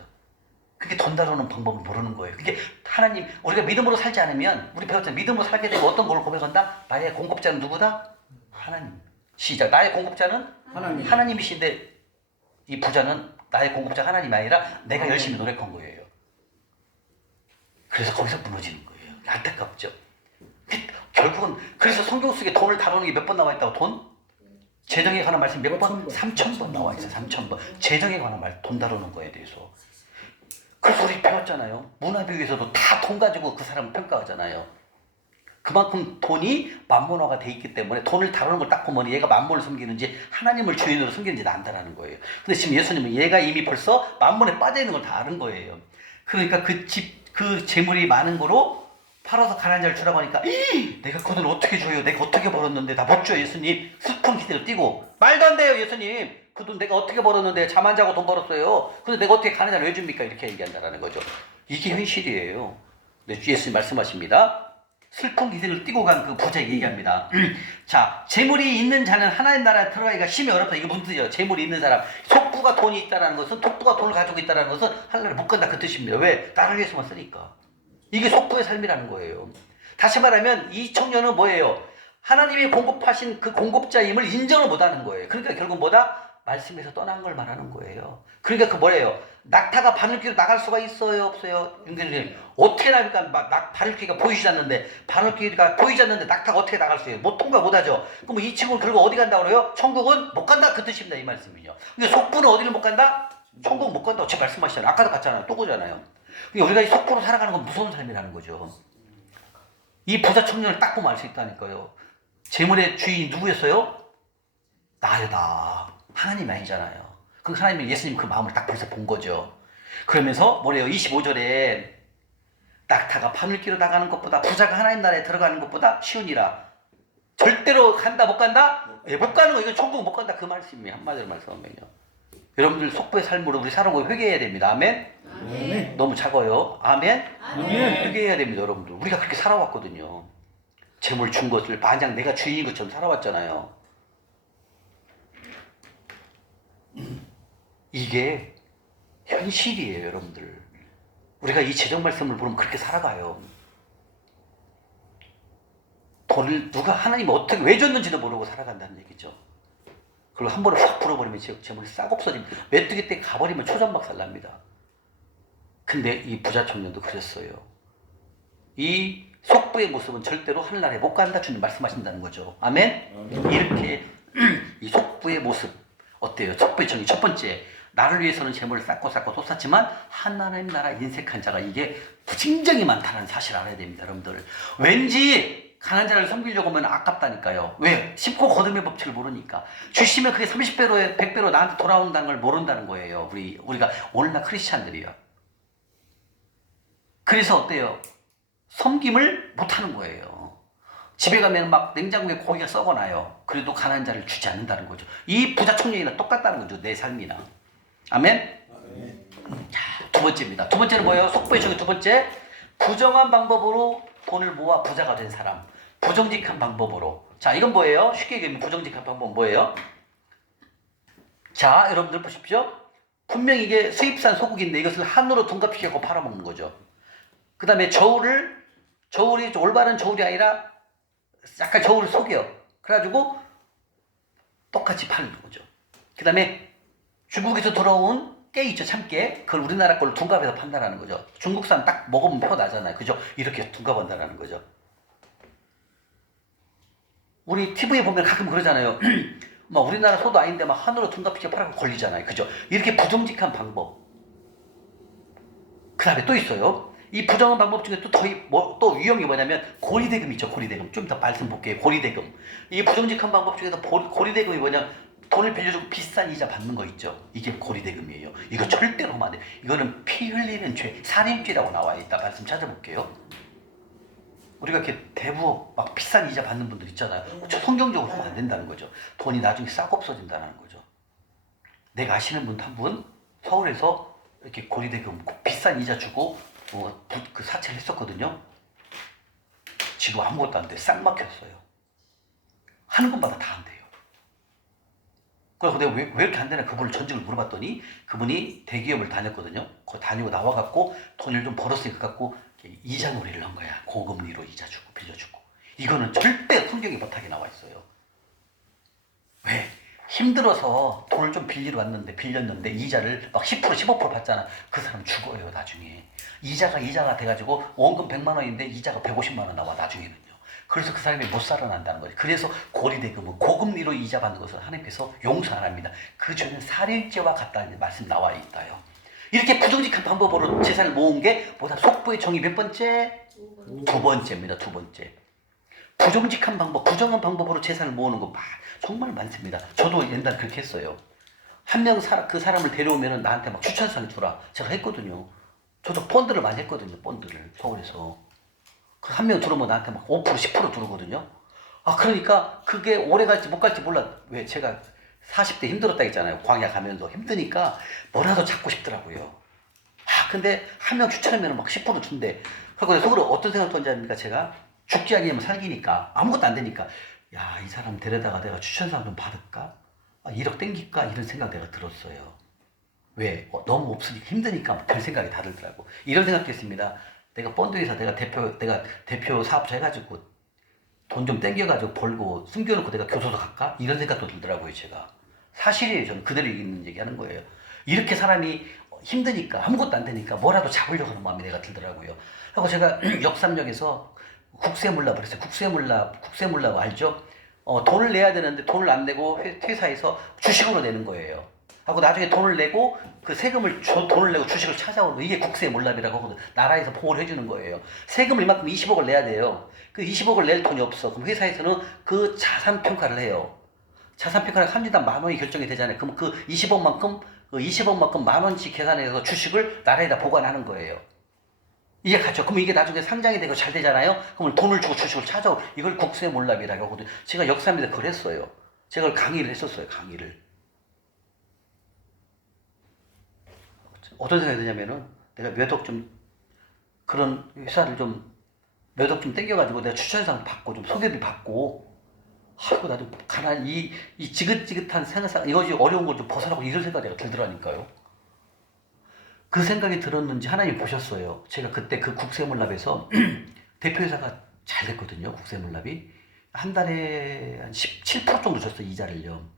그게 돈 다루는 방법을 모르는 거예요. 그게 하나님, 우리가 믿음으로 살지 않으면, 우리 배웠잖아요. 믿음으로 살게 되고 어떤 걸 고백한다? 나의 공급자는 누구다? 하나님. 시작. 나의 공급자는 하나님. 하나님이신데, 이 부자는 나의 공급자 하나님이 아니라 내가 열심히 노력한 거예요. 그래서 거기서 무너지는 거예요. 안타깝죠. 결국은 그래서 성경 속에 돈을 다루는 게 몇 번 나와 있다고? 돈? 재정에 관한 말씀 몇 번? 3,000번 나와 있어요. 3,000번. 재정에 관한 말, 돈 다루는 거에 대해서. 그래서 우리 배웠잖아요. 문화교육에서도 다 돈 가지고 그 사람을 평가하잖아요. 그만큼 돈이 만몬화가 돼 있기 때문에 돈을 다루는 걸 딱 보면 얘가 만몬을 섬기는지 하나님을 주인으로 섬기는지 안다라는 거예요. 근데 지금 예수님은 얘가 이미 벌써 만몬에 빠져 있는 걸 다 아는 거예요. 그러니까 그 재물이 많은 거로 팔아서 가난한 자를 주라고 하니까, 내가 그 돈 어떻게 줘요? 내가 어떻게 벌었는데 나 못 줘요, 예수님. 슬픈 기색을 띠고. 말도 안 돼요, 예수님. 그 돈 내가 어떻게 벌었는데, 잠 안 자고 돈 벌었어요. 근데 내가 어떻게 가난한 자를 왜 줍니까? 이렇게 얘기한다는 거죠. 이게 현실이에요. 네, 예수님 말씀하십니다. 슬픈 기색을 띠고 간 그 부자에게 얘기합니다. 자, 재물이 있는 자는 하나님 나라에 들어가기가 심히 어렵다. 이게 무슨 뜻이에요? 재물이 있는 사람. 속부가 돈이 있다는 것은, 속부가 돈을 가지고 있다는 것은 하늘나라에 못 간다, 그 뜻입니다. 왜? 나를 위해서만 쓰니까. 이게 속부의 삶이라는 거예요. 다시 말하면 이 청년은 뭐예요? 하나님이 공급하신 그 공급자임을 인정을 못하는 거예요. 그러니까 결국 뭐다? 말씀에서 떠난 걸 말하는 거예요. 그러니까 그 뭐래요? 낙타가 바늘귀로 나갈 수가 있어요, 없어요? 윤교수님, 어떻게 나니까 바늘귀가 보이지 않는데, 바늘귀가 보이지 않는데 낙타가 어떻게 나갈 수 있어요? 못 통과 못하죠. 그럼 이 친구는 결국 어디 간다고 그래요? 천국은 못 간다, 그 뜻입니다, 이 말씀은요. 근데 속부는 어디를 못 간다? 천국 못 간다고 제 말씀하시잖아요. 아까도 갔잖아요. 또 그러잖아요. 우리가 이 속부로 살아가는 건 무서운 삶이라는 거죠. 이 부자 청년을 딱 보면 알 수 있다니까요. 재물의 주인이 누구였어요? 나요, 나. 하나님이 아니잖아요. 그럼 하나님이, 예수님 그 마음을 딱 벌써 본 거죠. 그러면서 뭐래요? 25절에 낙타가 바늘귀로 나가는 것보다, 부자가 하나님 나라에 들어가는 것보다 쉬우니라. 절대로 간다, 못 간다? 예, 못 가는 거, 이거 천국 못 간다, 그 말씀이에요. 한마디로 말씀하면요. 여러분들 속부의 삶으로 우리 사는 거 회개해야 됩니다. 아멘? 아멘. 너무 작아요. 아멘? 아멘. 회개해야 됩니다, 여러분들. 우리가 그렇게 살아왔거든요. 재물 준 것을 마냥 내가 주인인 것처럼 살아왔잖아요. 이게 현실이에요, 여러분들. 우리가 이 재정 말씀을 보면 그렇게 살아가요. 돈을 누가 하나님 어떻게 왜 줬는지도 모르고 살아간다는 얘기죠. 그리고 한 번에 확 불어버리면 재물이 싹 없어집니다. 메뚜기 때 가버리면 초전박살 납니다. 근데 이 부자 청년도 그랬어요. 이 속부의 모습은 절대로 하늘나라에 못 간다 주님 말씀하신다는 거죠. 아멘? 이렇게 이 속부의 모습 어때요? 속부의 정의 첫 번째, 나를 위해서는 재물을 쌓고 솟았지만 하나님 나라 인색한 자가 이게 부증정이 많다는 사실을 알아야 됩니다. 여러분들 왠지 가난한 자를 섬기려고 하면 아깝다니까요. 왜? 쉽고 거듭의 법칙을 모르니까. 주시면 그게 30배로 100배로 나한테 돌아온다는 걸 모른다는 거예요. 우리가 오늘날 크리스찬들이요. 그래서 어때요? 섬김을 못하는 거예요. 집에 가면 막 냉장고에 고기가 썩어나요. 그래도 가난한 자를 주지 않는다는 거죠. 이 부자 청년이랑 똑같다는 거죠. 내 삶이나. 아멘? 자, 두 번째입니다. 두 번째는 뭐예요? 속보의 정의 두 번째. 부정한 방법으로 돈을 모아 부자가 된 사람. 부정직한 방법으로. 자, 이건 뭐예요? 쉽게 얘기하면 부정직한 방법은 뭐예요? 자, 여러분들 보십시오. 분명히 이게 수입산 소고기인데 이것을 한우로 둔갑시켜서 팔아먹는 거죠. 그 다음에 저울이 올바른 저울이 아니라 약간 저울을 속여. 그래가지고 똑같이 파는 거죠. 그 다음에 중국에서 들어온 깨 있죠, 참깨. 그걸 우리나라 걸로 둔갑해서 판다라는 거죠. 중국산 딱 먹으면 표 나잖아요. 그죠? 이렇게 둔갑한다라는 거죠. 우리 TV에 보면 가끔 그러잖아요. 막 우리나라 소도 아닌데 막 한우로 둔갑시켜 팔아서 걸리잖아요. 그죠? 이렇게 부정직한 방법. 그 다음에 또 있어요. 이 부정한 방법 중에 또 위험이 뭐냐면 고리대금 있죠. 고리대금. 좀 이따 말씀 볼게요. 고리대금. 이 부정직한 방법 중에서 고리대금이 뭐냐, 돈을 빌려주고 비싼 이자 받는 거 있죠. 이게 고리대금이에요. 이거 절대로 하면 안 돼. 이거는 피 흘리는 죄, 살인죄라고 나와 있다. 말씀 찾아볼게요. 우리가 이렇게 대부업 막 비싼 이자 받는 분들 있잖아요. 저 성경적으로 하면 안 된다는 거죠. 돈이 나중에 싹 없어진다는 거죠. 내가 아시는 분 한 분 서울에서 이렇게 고리대금 비싼 이자 주고 그 사채를 했었거든요. 지금 아무것도 안 돼. 싹 막혔어요. 하는 것마다 다 안 돼요. 그래서 내가 왜 이렇게 안 되나 그분을 전직을 물어봤더니 그분이 대기업을 다녔거든요. 거기 다니고 나와갖고 돈을 좀 벌었으니까 갖고 이자 놀이를 한 거야. 고금리로 이자 주고 빌려주고. 이거는 절대 성경에 못하게 나와 있어요. 왜? 힘들어서 돈을 좀 빌렸는데 이자를 막 10% 15% 받잖아. 그 사람 죽어요 나중에. 이자가 돼가지고 원금 100만 원인데 이자가 150만 원 나와 나중에는요. 그래서 그 사람이 못 살아난다는 거예요. 그래서 고리대금은 고금리로 이자 받는 것을 하나님께서 용서 안 합니다. 그 죄는 살인죄와 같다는 말씀 나와 있다요. 이렇게 부정직한 방법으로 재산을 모은 게 보다 속부의 정의 몇 번째? 두 번째입니다. 두 번째. 부정직한 방법, 부정한 방법으로 재산을 모으는 거 정말 많습니다. 저도 옛날에 그렇게 했어요. 한 명 그 사람을 데려오면 나한테 막 추천상 주라. 제가 했거든요. 저도 펀드를 많이 했거든요. 펀드를 서울에서. 한 명 들어오면 나한테 막 5% 10% 들어오거든요. 그러니까 그게 오래 갈지 못 갈지 몰라. 왜 제가 40대 힘들었다 했잖아요. 광야 가면서 힘드니까 뭐라도 잡고 싶더라고요. 근데 한 명 추천하면 막 10% 준대. 그래서 속으로 어떤 생각 던지 합니까? 제가 죽지 아니하면 살기니까 아무것도 안 되니까 야, 이 사람 데려다가 내가 추천상 좀 받을까? 1억 땡길까? 이런 생각 내가 들었어요. 왜? 너무 없으니까 힘드니까 별 생각이 다 들더라고. 이런 생각도 있습니다. 내가 펀드회사 내가 대표 사업자 해가지고 돈 좀 땡겨가지고 벌고 숨겨놓고 내가 교도소 갈까? 이런 생각도 들더라고요. 제가 사실이에요. 저는 그대로 있는 얘기하는 거예요. 이렇게 사람이 힘드니까 아무것도 안 되니까 뭐라도 잡으려고 하는 마음이 내가 들더라고요. 그리고 제가 역삼역에서 국세물납을 했어요. 국세물납 알죠? 돈을 내야 되는데 돈을 안 내고 회사에서 주식으로 내는 거예요. 하고 나중에 돈을 내고 그 세금을 돈을 내고 주식을 찾아오는 거, 이게 국세물납이라고 하거든. 나라에서 보호를 해주는 거예요. 세금을 이만큼 20억을 내야 돼요. 그 20억을 낼 돈이 없어. 그럼 회사에서는 그 자산 평가를 해요. 자산 평가를 한 주당 10,000원이 결정이 되잖아요. 그럼 그 20억만큼 만 원씩 계산해서 주식을 나라에다 보관하는 거예요. 이게 가죠. 그럼 이게 나중에 상장이 되고 잘 되잖아요. 그럼 돈을 주고 주식을 찾아오. 이걸 국세물납이라고 하거든요. 제가 역사입니다. 그걸 했어요. 제가 강의를 했었어요. 강의를. 어떤 생각이 드냐면은 내가 그런 회사를 몇 억 좀 땡겨가지고 내가 추천상 받고 좀 소개비 받고 아이고 나도 가난 이 지긋지긋한 생각 이것이 어려운 걸 좀 벗어나고 이런 생각이 내가 들더라니까요. 그 생각이 들었는지 하나님 보셨어요. 제가 그때 그 국세물납에서 대표이사가 잘 됐거든요. 국세물납이 한 달에 한 17% 정도 줬어요. 이자를요.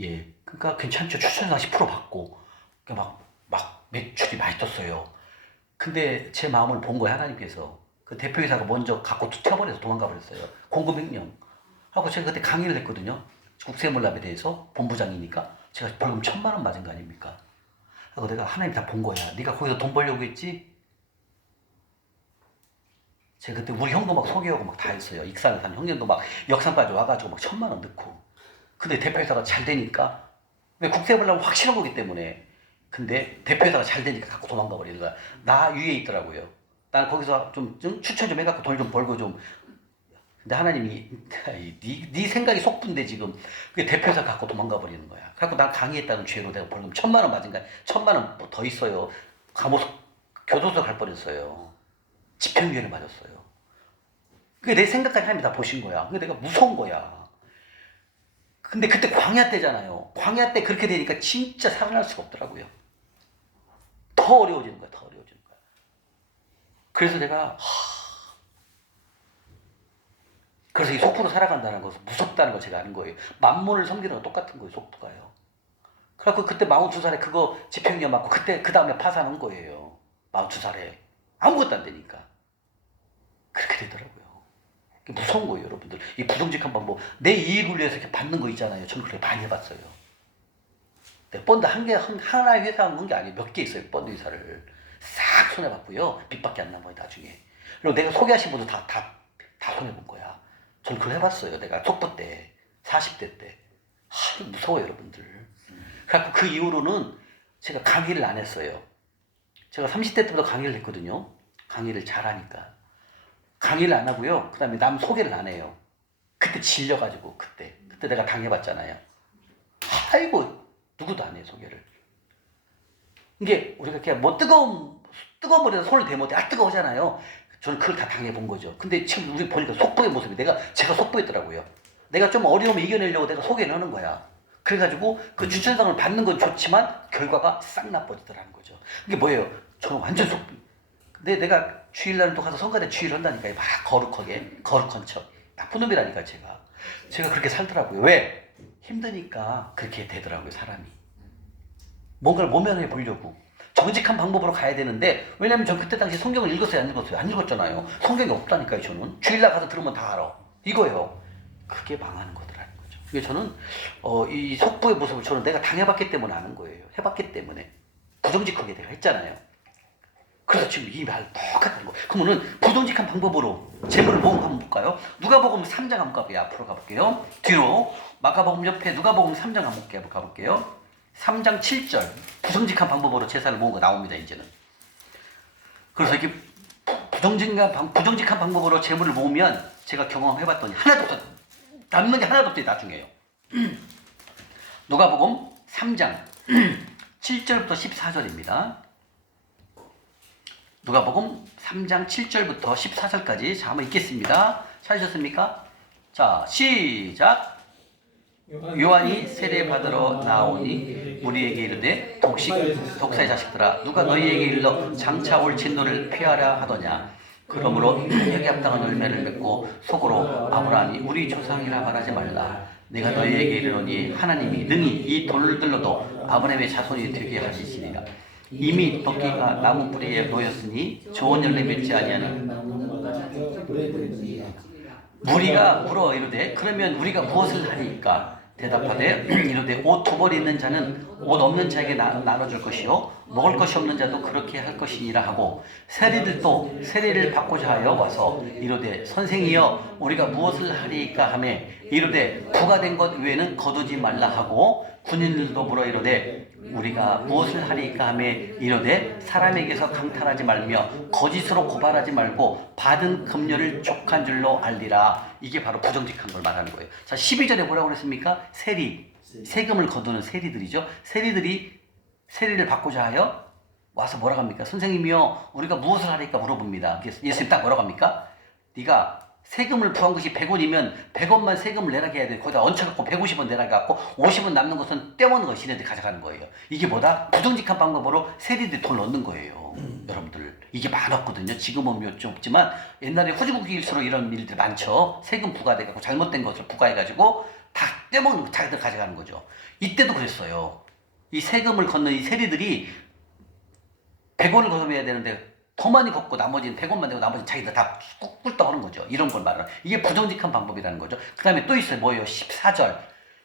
예, 그러니까 괜찮죠. 출산상 10% 받고 그러니까 막 매출이 많이 떴어요. 근데 제 마음을 본 거예요. 하나님께서 그 대표이사가 먼저 갖고 튀어버려서 도망가 버렸어요. 공급횡령 하고 제가 그때 강의를 했거든요. 국세물납에 대해서 본부장이니까 제가 벌금 1,000만 원 맞은 거 아닙니까? 하고 내가 하나님 다 본 거야. 네가 거기서 돈 벌려고 했지? 제가 그때 우리 형도 막 소개하고 막 다 했어요. 익산에 사는 형님도 막 역산까지 와가지고 막 1,000만 원 넣고. 근데 대표이사가 잘 되니까 왜 국세물납은 확실한 거기 때문에. 근데 대표이사가 잘 되니까 갖고 도망가 버리는 거야. 나 위에 있더라고요. 난 거기서 좀 추천 좀 해갖고 돈 좀 벌고 좀. 근데 하나님이 네 생각이 속분데 지금 그게 대표이사 갖고 도망가 버리는 거야. 그래갖고 난 강의했다는 죄로 내가 벌금 1,000만 원 맞은 거야. 1,000만 원 뭐 더 있어요. 감옥 교도소 갈 뻔했어요. 집행유예를 맞았어요. 그게 내 생각까지 하나님이 다 보신 거야. 그게 내가 무서운 거야. 근데 그때 광야 때잖아요. 광야 때 그렇게 되니까 진짜 살아날 수가 없더라고요. 더 어려워지는 거야. 더 어려워지는 거야. 그래서 내가 그래서 이 속부로 살아간다는 것은 무섭다는 걸 제가 아는 거예요. 만몬을 섬기는 거 똑같은 거예요. 속부가요. 그래갖고 그때 42살에 그거 집행유예 맞고 그때 그 다음에 파산한 거예요. 42살에 아무것도 안 되니까 그렇게 되더라고요. 무서운 거예요, 여러분들. 이 부정직한 방법, 내 이익을 위해서 이렇게 받는 거 있잖아요. 저는 그렇게 많이 해봤어요. 내가 펀드 하나의 회사 한 게 아니에요. 몇 개 있어요, 펀드 회사를. 싹 손해봤고요. 빚밖에 안 남아요, 나중에. 그리고 내가 소개하신 분도 다 손해본 거야. 저는 그걸 해봤어요. 내가 속보 때, 40대 때. 무서워요, 여러분들. 그래갖고 그 이후로는 제가 강의를 안 했어요. 제가 30대 때부터 강의를 했거든요. 강의를 잘하니까. 강의를 안 하고요. 그 다음에 남 소개를 안 해요. 그때 질려가지고, 그때 내가 당해봤잖아요. 아이고, 누구도 안 해요, 소개를. 이게, 우리가 그냥 뭐 뜨거운 물에서 손을 대면 뜨거우잖아요. 저는 그걸 다 당해본 거죠. 근데 지금 우리 보니까 속보의 모습이 제가 속보였더라고요. 내가 좀 어려움을 이겨내려고 내가 소개를 하는 거야. 그래가지고 그 추천상을 받는 건 좋지만 결과가 싹 나빠지더라는 거죠. 이게 뭐예요? 저는 완전 속보. 근데 내가 주일날은 또 가서 성가대 주일을 한다니까요. 막 거룩한 척. 나쁜 놈이라니까 제가 그렇게 살더라고요. 왜? 힘드니까 그렇게 되더라고요, 사람이. 뭔가를 모면해 보려고. 정직한 방법으로 가야 되는데, 왜냐면 전 그때 당시 성경을 읽었어요, 안 읽었어요? 안 읽었잖아요. 성경이 없다니까요, 저는. 주일날 가서 들으면 다 알아. 이거예요. 그게 망하는 거더라는 거죠. 그게 저는 이 속보의 모습을 저는 내가 당해봤기 때문에 아는 거예요. 해봤기 때문에. 부정직하게 내가 했잖아요. 그래서 지금 이 말 똑같은 거. 그러면은 부정직한 방법으로 재물을 모으고 한번 볼까요? 누가복음 3장 한번 가볼게요. 앞으로 가볼게요. 뒤로 마가복음 옆에 누가복음 3장 한번 가볼게요. 3장 7절 부정직한 방법으로 제사를 모은 거 나옵니다. 이제는. 그래서 이게 부정직한 방법으로 재물을 모으면 제가 경험해봤더니 하나도 없어요. 남는 게 하나도 없어요. 나중에요. 누가복음 3장 7절부터 14절입니다. 누가복음 3장 7절부터 14절까지 자, 한번 읽겠습니다. 찾으셨습니까? 자, 시작. 요한이 세례 받으러 나오니 무리에게 이르되 독사의 자식들아 누가 너희에게 일러 장차 올 진노를 피하라 하더냐. 그러므로 여기 합당한 열매를 맺고 속으로 아브라함이 우리 조상이라 말하지 말라. 내가 너희에게 이르노니 하나님이 능히 이 돌들로도 아브라함의 자손이 되게 하시리라. 이미 도끼가 나무 뿌리에 놓였으니 좋은 열매 맺지 아니하는 무리가 물어 이르되 그러면 우리가 무엇을 하리까? 대답하되 이르되 옷 두 벌 있는 자는 옷 없는 자에게 나눠줄 것이요 먹을 것이 없는 자도 그렇게 할 것이니라 하고 세리들도 세례를 받고자 하여 와서 이르되 선생이여 우리가 무엇을 하리까 하매 이르되 부가된 것 외에는 거두지 말라 하고 군인들도 물어 이르되 우리가 무엇을 하리까 하매 이르되 사람에게서 강탈하지 말며 거짓으로 고발하지 말고 받은 금료를 족한 줄로 알리라. 이게 바로 부정직한 걸 말하는 거예요. 자, 12절에 뭐라고 그랬습니까? 세금을 거두는 세리들이죠. 세리들이 세리를 받고자 하여 와서 뭐라고 합니까? 선생님이요 우리가 무엇을 하리까 물어봅니다. 예수님 딱 뭐라고 합니까? 네가 세금을 부한 것이 100원이면 100원만 세금을 내라게 해야 돼. 거기다 얹혀갖고 150원 내라게 갖고 50원 남는 것은 떼먹는 거 지네들이 가져가는 거예요. 이게 뭐다? 부정직한 방법으로 세리들이 돈을 얻는 거예요. 여러분들. 이게 많았거든요. 지금은 좀 없지만 옛날에 후지국일수록 이런 일들이 많죠. 세금 부과돼갖고 잘못된 것을 부과해가지고 다 떼먹는 거 자기들 가져가는 거죠. 이때도 그랬어요. 이 세금을 걷는 이 세리들이 100원을 걷어야 되는데 더 많이 걷고 나머지는 100원만 내고 나머지는 자기들 다 꿀떡 하는 거죠. 이런 걸 말하는. 이게 부정직한 방법이라는 거죠. 그 다음에 또 있어요. 뭐예요? 14절.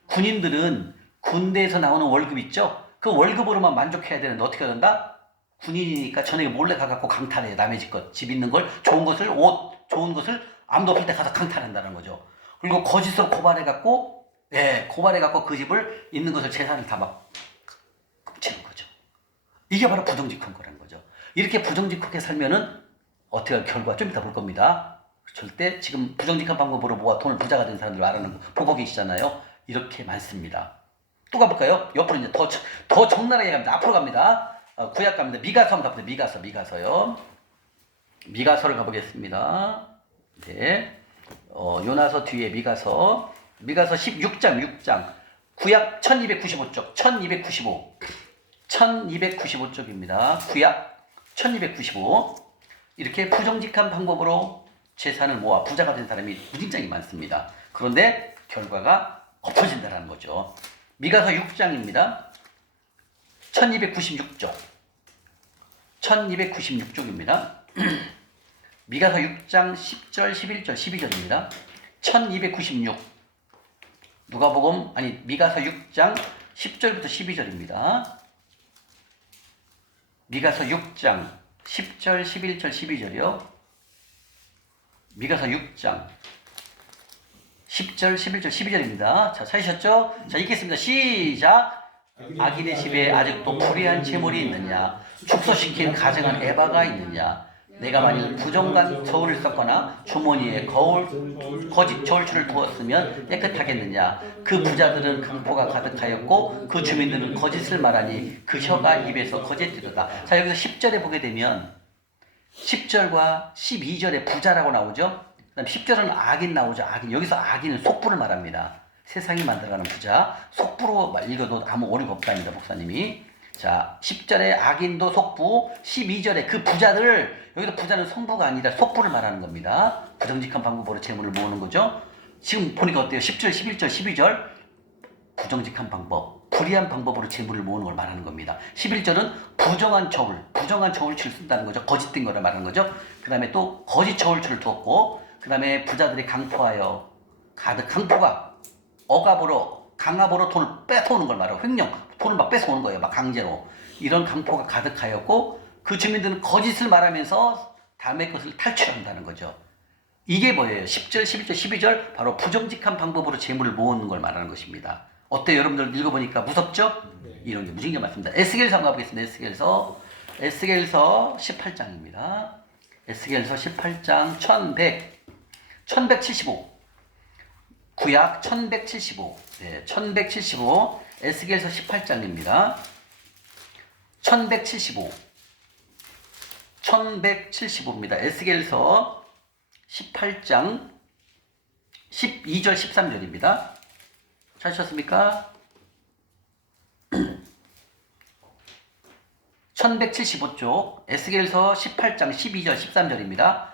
군인들은 군대에서 나오는 월급 있죠? 그 월급으로만 만족해야 되는데 어떻게 된다? 군인이니까 저녁에 몰래 가갖고 강탈해요. 남의 집 있는 걸, 좋은 것을, 옷, 좋은 것을 아무도 없을 때 가서 강탈한다는 거죠. 그리고 거짓으로 고발해갖고, 고발해갖고 그 집을 있는 것을 재산을 다 막 훔치는 거죠. 이게 바로 부정직한 거라는 거죠. 이렇게 부정직하게 살면은 어떻게 할 결과 좀 이따 볼 겁니다. 절대 지금 부정직한 방법으로 모아 돈을 부자가 된 사람들 말하는 거 보고 계시잖아요. 이렇게 많습니다. 또 가볼까요? 옆으로 이제 더 적나라하게 갑니다. 앞으로 갑니다. 구약 갑니다. 미가서 한번 가보세요. 미가서요. 미가서를 가보겠습니다. 네. 요나서 뒤에 미가서 16장. 구약 1295쪽. 1295쪽입니다. 구약 1295. 이렇게 부정직한 방법으로 재산을 모아 부자가 된 사람이 무진장이 많습니다. 그런데 결과가 엎어진다는 거죠. 미가서 6장입니다. 1296쪽. 1296쪽입니다. 미가서 6장 10절, 11절, 12절입니다. 1296. 누가복음, 미가서 6장 10절부터 12절입니다. 미가서 6장 10절, 11절, 12절이요. 미가서 6장 10절, 11절, 12절입니다. 자, 찾으셨죠? 자, 읽겠습니다. 시작! 악인의 집에 아직도 불의한 재물이 있느냐? 축소시킨 가증한 에바가 있느냐? 내가 만일 부정간 저울을 썼거나 주머니에 거짓 저울추를 두었으면 깨끗하겠느냐? 그 부자들은 강포가 가득하였고 그 주민들은 거짓을 말하니 그 혀가 입에서 거짓되도다. 자, 여기서 10절에 보게 되면 10절과 12절에 부자라고 나오죠. 그다음 10절은 악인 나오죠. 악인. 여기서 악인은 속부를 말합니다. 세상이 만들어가는 부자. 속부로 읽어도 아무 오류가 없답니다. 목사님이. 자, 10절에 악인도 속부, 12절에 그 부자들, 여기서 부자는 성부가 아니라 속부를 말하는 겁니다. 부정직한 방법으로 재물을 모으는 거죠. 지금 보니까 어때요? 10절, 11절, 12절 부정직한 방법, 불의한 방법으로 재물을 모으는 걸 말하는 겁니다. 11절은 부정한 저울추를 쓴다는 거죠. 거짓된 거를 말하는 거죠. 그 다음에 또 거짓 저울추를 두었고, 그 다음에 부자들이 강포하여 강포가 강압으로 돈을 뺏어오는 걸 말하고, 횡령, 돈을 막 뺏어오는 거예요. 막 강제로. 이런 강포가 가득하였고, 그 주민들은 거짓을 말하면서 남의 것을 탈취한다는 거죠. 이게 뭐예요? 10절, 11절, 12절 바로 부정직한 방법으로 재물을 모으는 걸 말하는 것입니다. 어때요? 여러분들 읽어보니까 무섭죠? 네. 이런 게 무진게 많습니다. 에스겔서 한번 가보겠습니다. 에스겔서 18장입니다. 에스겔서 18장 1175. 구약 1175. 네, 1175. 에스겔서 18장입니다. 1175입니다. 에스겔서 18장 12절 13절입니다. 찾으셨습니까? 1175쪽 에스겔서 18장 12절 13절입니다.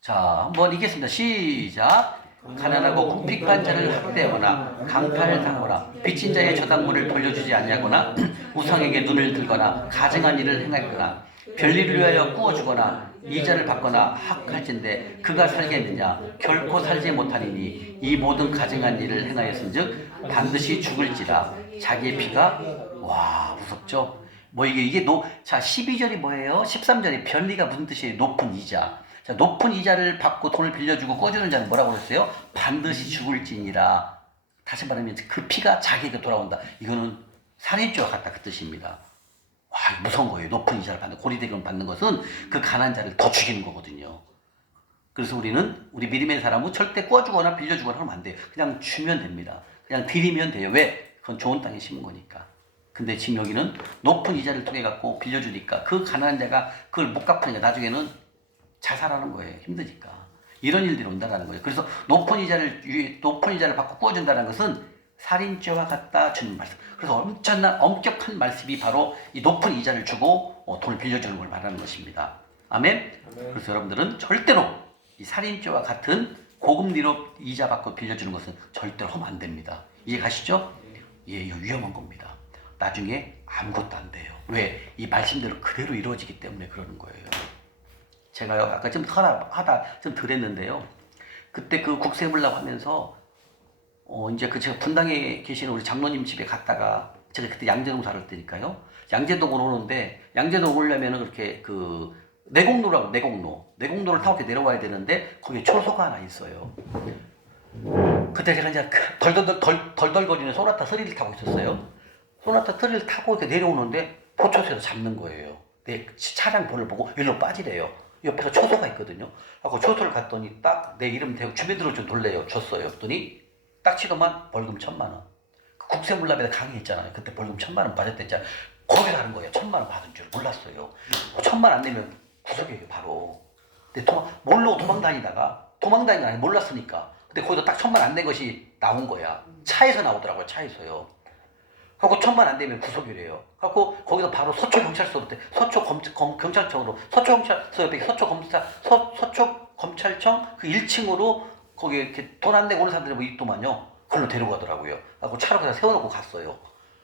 자, 한번 읽겠습니다. 시작. 가난하고 궁핍한 자를 학대하거나 강탈당하거나 빚진 자의 저당물을 돌려주지 아니하거나 우상에게 눈을 들거나 가증한 일을 행하거나 별일을 위하여 꾸어주거나 이자를 받거나 학할진대 그가 살겠느냐? 결코 살지 못하리니 이 모든 가증한 일을 행하였은즉 반드시 죽을지라. 자기의 피가 무섭죠? 자, 12절이 뭐예요? 13절이 별리가 무슨 뜻이에요? 높은 이자. 자, 높은 이자를 받고 돈을 빌려주고 꺼주는 자는 뭐라고 그랬어요? 반드시 죽을지니라. 다시 말하면 그 피가 자기에게 돌아온다. 이거는 살인죄와 같다 그 뜻입니다. 무서운 거예요. 높은 이자를 받는, 고리대금 받는 것은 그 가난한 자를 더 죽이는 거거든요. 그래서 우리 믿음의 사람은 절대 꿔주거나 빌려주거나 하면 안 돼요. 그냥 주면 됩니다. 그냥 드리면 돼요. 왜? 그건 좋은 땅에 심은 거니까. 근데 지금 여기는 높은 이자를 통해 갖고 빌려주니까 그 가난한 자가 그걸 못 갚으니까 나중에는 자살하는 거예요. 힘드니까. 이런 일들이 온다는 거예요. 그래서 높은 이자를 받고 꾸어준다는 것은 살인죄와 같다 주는 말씀. 그래서 엄격한 말씀이 바로 이 높은 이자를 주고 돈을 빌려주는 걸 말하는 것입니다. 아멘. 아멘. 그래서 여러분들은 절대로 이 살인죄와 같은 고금리로 이자 받고 빌려주는 것은 절대로 하면 안 됩니다. 이해 가시죠? 예, 이거 위험한 겁니다. 나중에 아무것도 안 돼요. 왜? 이 말씀대로 그대로 이루어지기 때문에 그러는 거예요. 제가요, 아까 좀 하다 좀 덜 했는데요. 그때 그 국세물라고 하면서, 이제 제가 분당에 계시는 우리 장로님 집에 갔다가, 제가 그때 양재동 살을 때니까요. 양재동으로 오는데, 양재동 오려면은 그렇게 내곡로를 타고 이렇게 내려와야 되는데, 거기에 초소가 하나 있어요. 그때 제가 이제 덜덜거리는 소나타 스릴을 타고 있었어요. 소나타 스릴을 타고 이렇게 내려오는데, 포초소에서 잡는 거예요. 내 차량 번호를 보고 일로 빠지래요. 옆에서 초소가 있거든요. 하고 초소를 갔더니 딱 내 이름 대고 주민들을 좀 놀래요. 줬어요. 그랬더니 딱 치더만 벌금 1,000만 원. 그 국세물납에다 강의했잖아요. 그때 벌금 1,000만 원 받았댔잖아요. 거기서 하는 거예요. 1,000만 원 받은 줄 몰랐어요. 1,000만 원 안 내면 구속이에요, 바로. 근데 모르고 도망다니다가 아니 몰랐으니까. 근데 거기서 딱 1,000만 원 안 낸 것이 나온 거야. 차에서 나오더라고요. 차에서요. 하고 1,000만 원 안 되면 구속이래요. 하고 거기서 바로 서초경찰서부터 경찰청으로 서초경찰서 옆에 서초검찰청 그 1층으로 거기 이렇게 돈 안 내고 오는 사람들이 뭐 있더만요. 그걸로 데리고 가더라고요. 하고 차로 그냥 세워놓고 갔어요.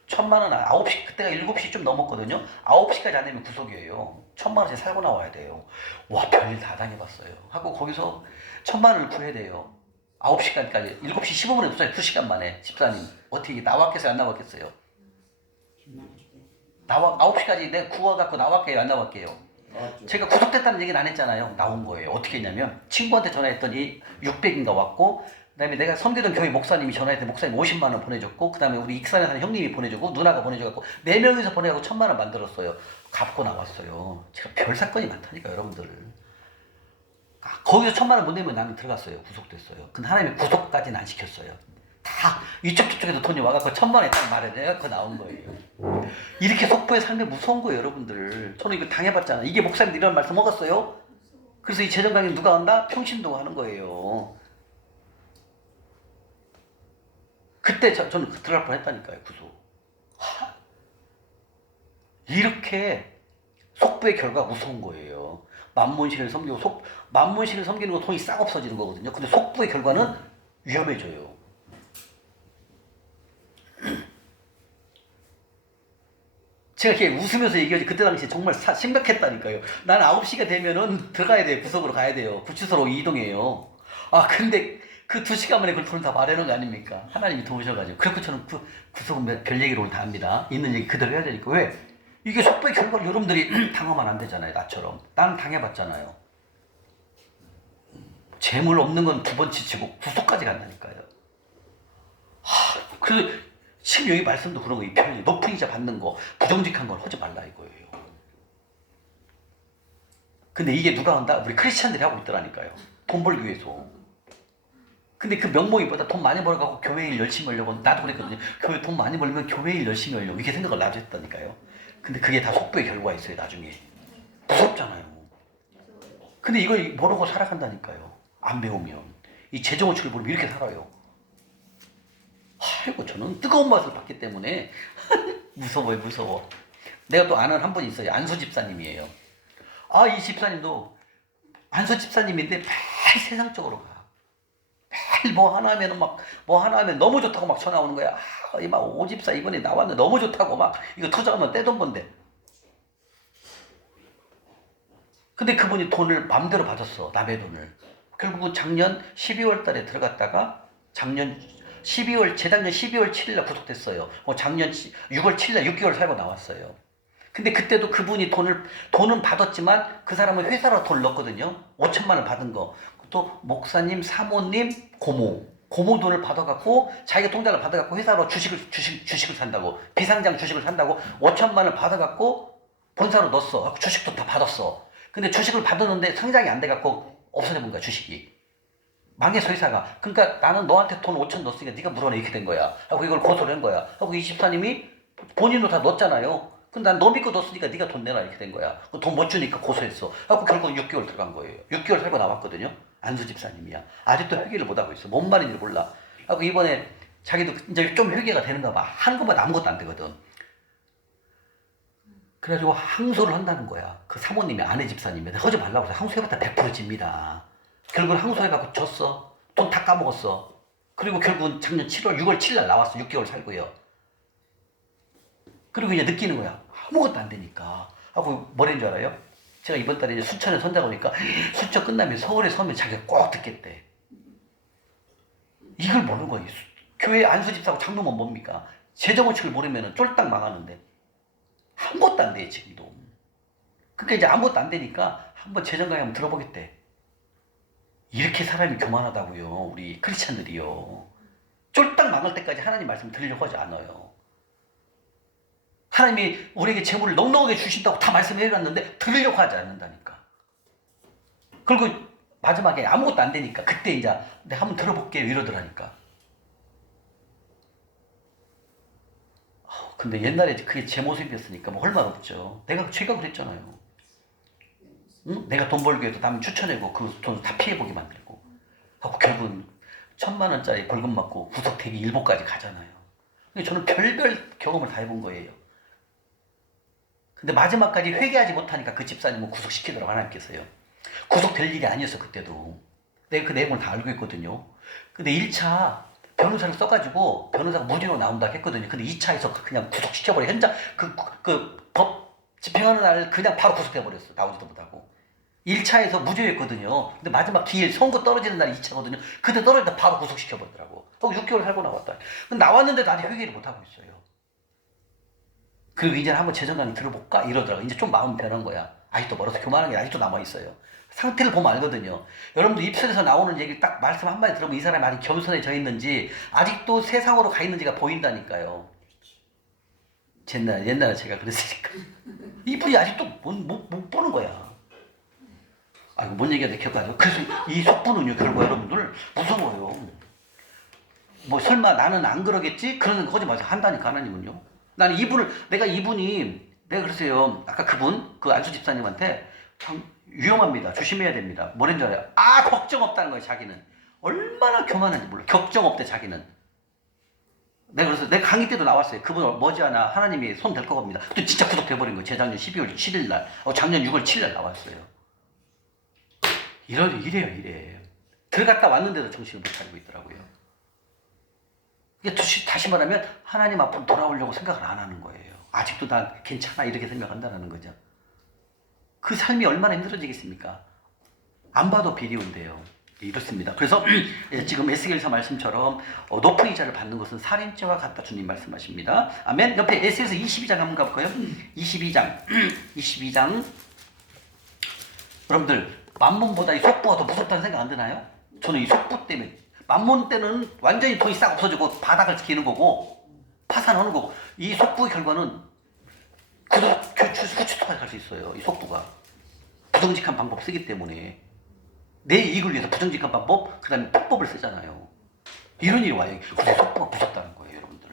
1,000만 원 9시 그때가 7시 좀 넘었거든요. 9시까지 안 내면 구속이에요. 1,000만 원씩 살고 나와야 돼요. 와, 별일 다 당해봤어요. 하고 거기서 1,000만 원을 구해야 돼요. 9시까지 7시 15분에 도착해 2시간 만에 집사님 어떻게 나왔겠어요? 안 나왔겠어요? 9시까지 내가 구워갖고 나왔게요? 안 나왔게요? 나왔죠. 제가 구속됐다는 얘기는 안 했잖아요. 나온 거예요. 어떻게 했냐면 친구한테 전화했더니 600인가 왔고 그 다음에 내가 섬기던 교회 목사님이 전화했더니 목사님 50만 원 보내줬고 그 다음에 우리 익산에 사는 형님이 보내주고 누나가 보내줘갖고 4명이서 보내갖고 1,000만 원 만들었어요. 갚고 나왔어요. 제가 별 사건이 많다니까 여러분들. 거기서 1,000만 원 못 내면 나는 들어갔어요. 구속됐어요. 근데 하나님이 구속까지는 안 시켰어요. 다 이쪽 저쪽에서 돈이 와갖고 1,000만 원에 딱 마련해갖고 나온 거예요. 이렇게 속보에 살면 무서운 거예요, 여러분들. 저는 이거 당해봤잖아요. 이게 목사님들 이런 말씀 먹었어요? 그래서 이 재정 강의 누가 한다? 평신도가 하는 거예요. 그때 저는 들어갈 뻔했다니까요, 구속. 이렇게 속보의 결과가 무서운 거예요. 만문신을 섬기고 만문신을 섬기는 거 돈이 싹 없어지는 거거든요. 근데 속보의 결과는 위험해져요. 제가 이렇게 웃으면서 얘기하지 그때 당시에 정말 심각했다니까요. 나는 9시가 되면은 들어가야 돼요. 구석으로 가야 돼요. 구치소로 이동해요. 아 근데 그 2시간 만에 그걸 돈을 다 말해놓은 거 아닙니까? 하나님이 도우셔가지고. 그래서 저는 구속은 별 얘기를 오늘 다 합니다. 있는 얘기 그대로 해야 되니까. 왜? 이게 속보의 결과를 여러분들이 당하면 안 되잖아요. 나처럼. 나는 당해봤잖아요. 재물 없는 건 2번 지치고 구속까지 간다니까요. 그래서 지금 여기 말씀도 그런 거, 이 편이 높은 이자 받는 거, 부정직한 걸 하지 말라 이거예요. 근데 이게 누가 한다? 우리 크리스찬들이 하고 있더라니까요. 돈 벌기 위해서. 근데 그 명목이보다 돈 많이 벌어가고 교회 일 열심히 하려고, 나도 그랬거든요. 교회 돈 많이 벌면 교회 일 열심히 하려고 이렇게 생각을 나도 했다니까요. 근데 그게 다 속보의 결과가 있어요, 나중에. 무섭잖아요. 근데 이걸 모르고 살아간다니까요. 안 배우면. 이 재정호출을 모르면 이렇게 살아요. 아이고, 저는 뜨거운 맛을 봤기 때문에 무서워요, 무서워. 내가 또 아는 한 분이 있어요. 안수 집사님이에요. 아, 이 집사님도 안수 집사님인데 매일 세상적으로 가. 매일 뭐 하나 하면은 뭐 하나 하면 너무 좋다고 막 전화 오는 거야. 아, 이 막 오집사 이번에 나왔는데 너무 좋다고 막 이거 투자하면 떼돈 번데. 근데 그분이 돈을 맘대로 받았어. 남의 돈을. 결국은 작년 12월 달에 들어갔다가 재작년 12월 7일 날 구속됐어요. 작년 6월 7일 날 6개월 살고 나왔어요. 근데 그때도 그분이 돈은 받았지만 그 사람은 회사로 돈을 넣었거든요. 5천만 원 받은 거. 또 목사님, 사모님, 고모 돈을 받아갖고 자기가 통장을 받아갖고 회사로 주식을 산다고, 비상장 주식을 산다고 5천만 원 받아갖고 본사로 넣었어. 주식도 다 받았어. 근데 주식을 받았는데 상장이 안 돼갖고 없어져본 거야, 주식이. 망했어, 회사가. 그러니까 나는 너한테 돈 5천 넣었으니까 네가 물어내, 이렇게 된 거야. 하고 이걸 고소를 한 거야. 하고 이 집사님이 본인도 다 넣었잖아요. 근데 난 너 믿고 넣었으니까 네가 돈 내라, 이렇게 된 거야. 돈 못 주니까 고소했어. 하고 결국 6개월 들어간 거예요. 6개월 살고 나왔거든요. 안수 집사님이야. 아직도 회개를 못하고 있어. 뭔 말인지 몰라. 하고 이번에 자기도 이제 좀 회개가 되는가 봐. 하는 것만 아무것도 안 되거든. 그래가지고 항소를 한다는 거야. 그 사모님이 아내 집사님인데 하지 말라고 해서 항소해봤자 100% 집니다. 결국은 항소해갖고 졌어. 돈 다 까먹었어. 그리고 결국은 작년 7월, 6월 7일 나왔어. 6개월 살고요. 그리고 이제 느끼는 거야. 아무것도 안 되니까. 하고 뭐라는 줄 알아요? 제가 이번 달에 이제 수천에 선다고 하니까 수천 끝나면 서울에 서면 자기가 꼭 듣겠대. 이걸 모르는 거예요. 교회 안수집사고 장로면 뭡니까? 재정원칙을 모르면 쫄딱 망하는데 아무것도 안 돼, 지금도. 그러니까 이제 아무것도 안 되니까 한번 재정 강의 한번 들어보겠대. 이렇게 사람이 교만하다고요. 우리 크리스찬들이요. 쫄딱 망할 때까지 하나님 말씀 들으려고 하지 않아요. 하나님이 우리에게 재물을 넉넉하게 주신다고 다 말씀해 놨는데 들으려고 하지 않는다니까. 그리고 마지막에 아무것도 안 되니까 그때 이제 내가 한번 들어볼게요 이러더라니까. 근데 옛날에 그게 제 모습이었으니까 뭐 할 말 없죠. 제가 그랬잖아요. 응? 내가 돈 벌기 위해서 남이 추천해고 그 돈 다 피해보게 만들고 하고 결국은 1,000만 원짜리 벌금 맞고 구속 대기 일보까지 가잖아요. 근데 저는 별별 경험을 다 해본 거예요. 근데 마지막까지 회개하지 못하니까 그 집사님은 구속시키더라고 하나님께서요. 구속될 일이 아니었어 그때도. 내가 그 내용을 다 알고 있거든요. 근데 1차 변호사를 써가지고 변호사가 무죄로 나온다고 했거든요. 근데 2차에서 그냥 구속시켜버려. 현장 법 집행하는 날 그냥 바로 구속해버렸어. 나오지도 못하고. 1차에서 무죄였거든요. 근데 마지막 기일 선고 떨어지는 날이 2차거든요. 그때 떨어질 때 바로 구속시켜버리더라고. 6개월 살고 나왔다. 근데 나왔는데도 아직 회개를 못하고 있어요. 그리고 이제는 한번 재정강의 들어볼까? 이러더라고. 이제 좀 마음 변한 거야. 아직도 멀어서 교만한 게 아직도 남아있어요. 상태를 보면 알거든요. 여러분도 입술에서 나오는 얘기 딱 말씀 한마디 들으면 이 사람이 아직 겸손해져 있는지 아직도 세상으로 가 있는지가 보인다니까요. 옛날에 제가 그랬으니까. 이분이 아직도 못 보는 거야. 아이고 뭔 얘기가 내 기억나죠? 그래서 이 속부는요 결국 여러분들 무서워요. 뭐 설마 나는 안 그러겠지? 그러는 거 하지 마세요. 한다니까 하나님은요. 나는 내가 그랬어요. 아까 그 안수 집사님한테 참 위험합니다. 조심해야 됩니다. 뭐랬는 줄 알아요? 걱정 없다는 거예요, 자기는. 얼마나 교만한지 몰라. 걱정 없대, 자기는. 그래서 내가 강의 때도 나왔어요. 그분 머지않아 하나님이 손 댈 거 겁니다. 또 진짜 구속돼버린 거예요. 재작년 12월 7일 날. 작년 6월 7일 날 나왔어요. 이래요. 들어갔다 왔는데도 정신을 못 차리고 있더라고요. 이게 다시 말하면 하나님 앞으로 돌아오려고 생각을 안 하는 거예요. 아직도 난 괜찮아 이렇게 생각한다는 거죠. 그 삶이 얼마나 힘들어지겠습니까? 안 봐도 비리운데요. 이렇습니다. 그래서 지금 에스겔서 말씀처럼 높은 이자를 받는 것은 살인죄와 같다 주님 말씀하십니다. 아멘. 옆에 에스겔서 22장 한번 가볼까요? 22장 여러분들 만몬보다 이 속부가 더 무섭다는 생각 안 드나요? 저는 이 속부 때문에 만몬 때는 완전히 돈이 싹 없어지고 바닥을 지키는 거고 파산하는 거고 이 속부의 결과는 후추토까지 갈 수 있어요. 이 속부가 부정직한 방법 쓰기 때문에 내 이익을 위해서 부정직한 방법 그 다음에 폭법을 쓰잖아요. 이런 일이 와요. 그래서 속부가 무섭다는 거예요 여러분들.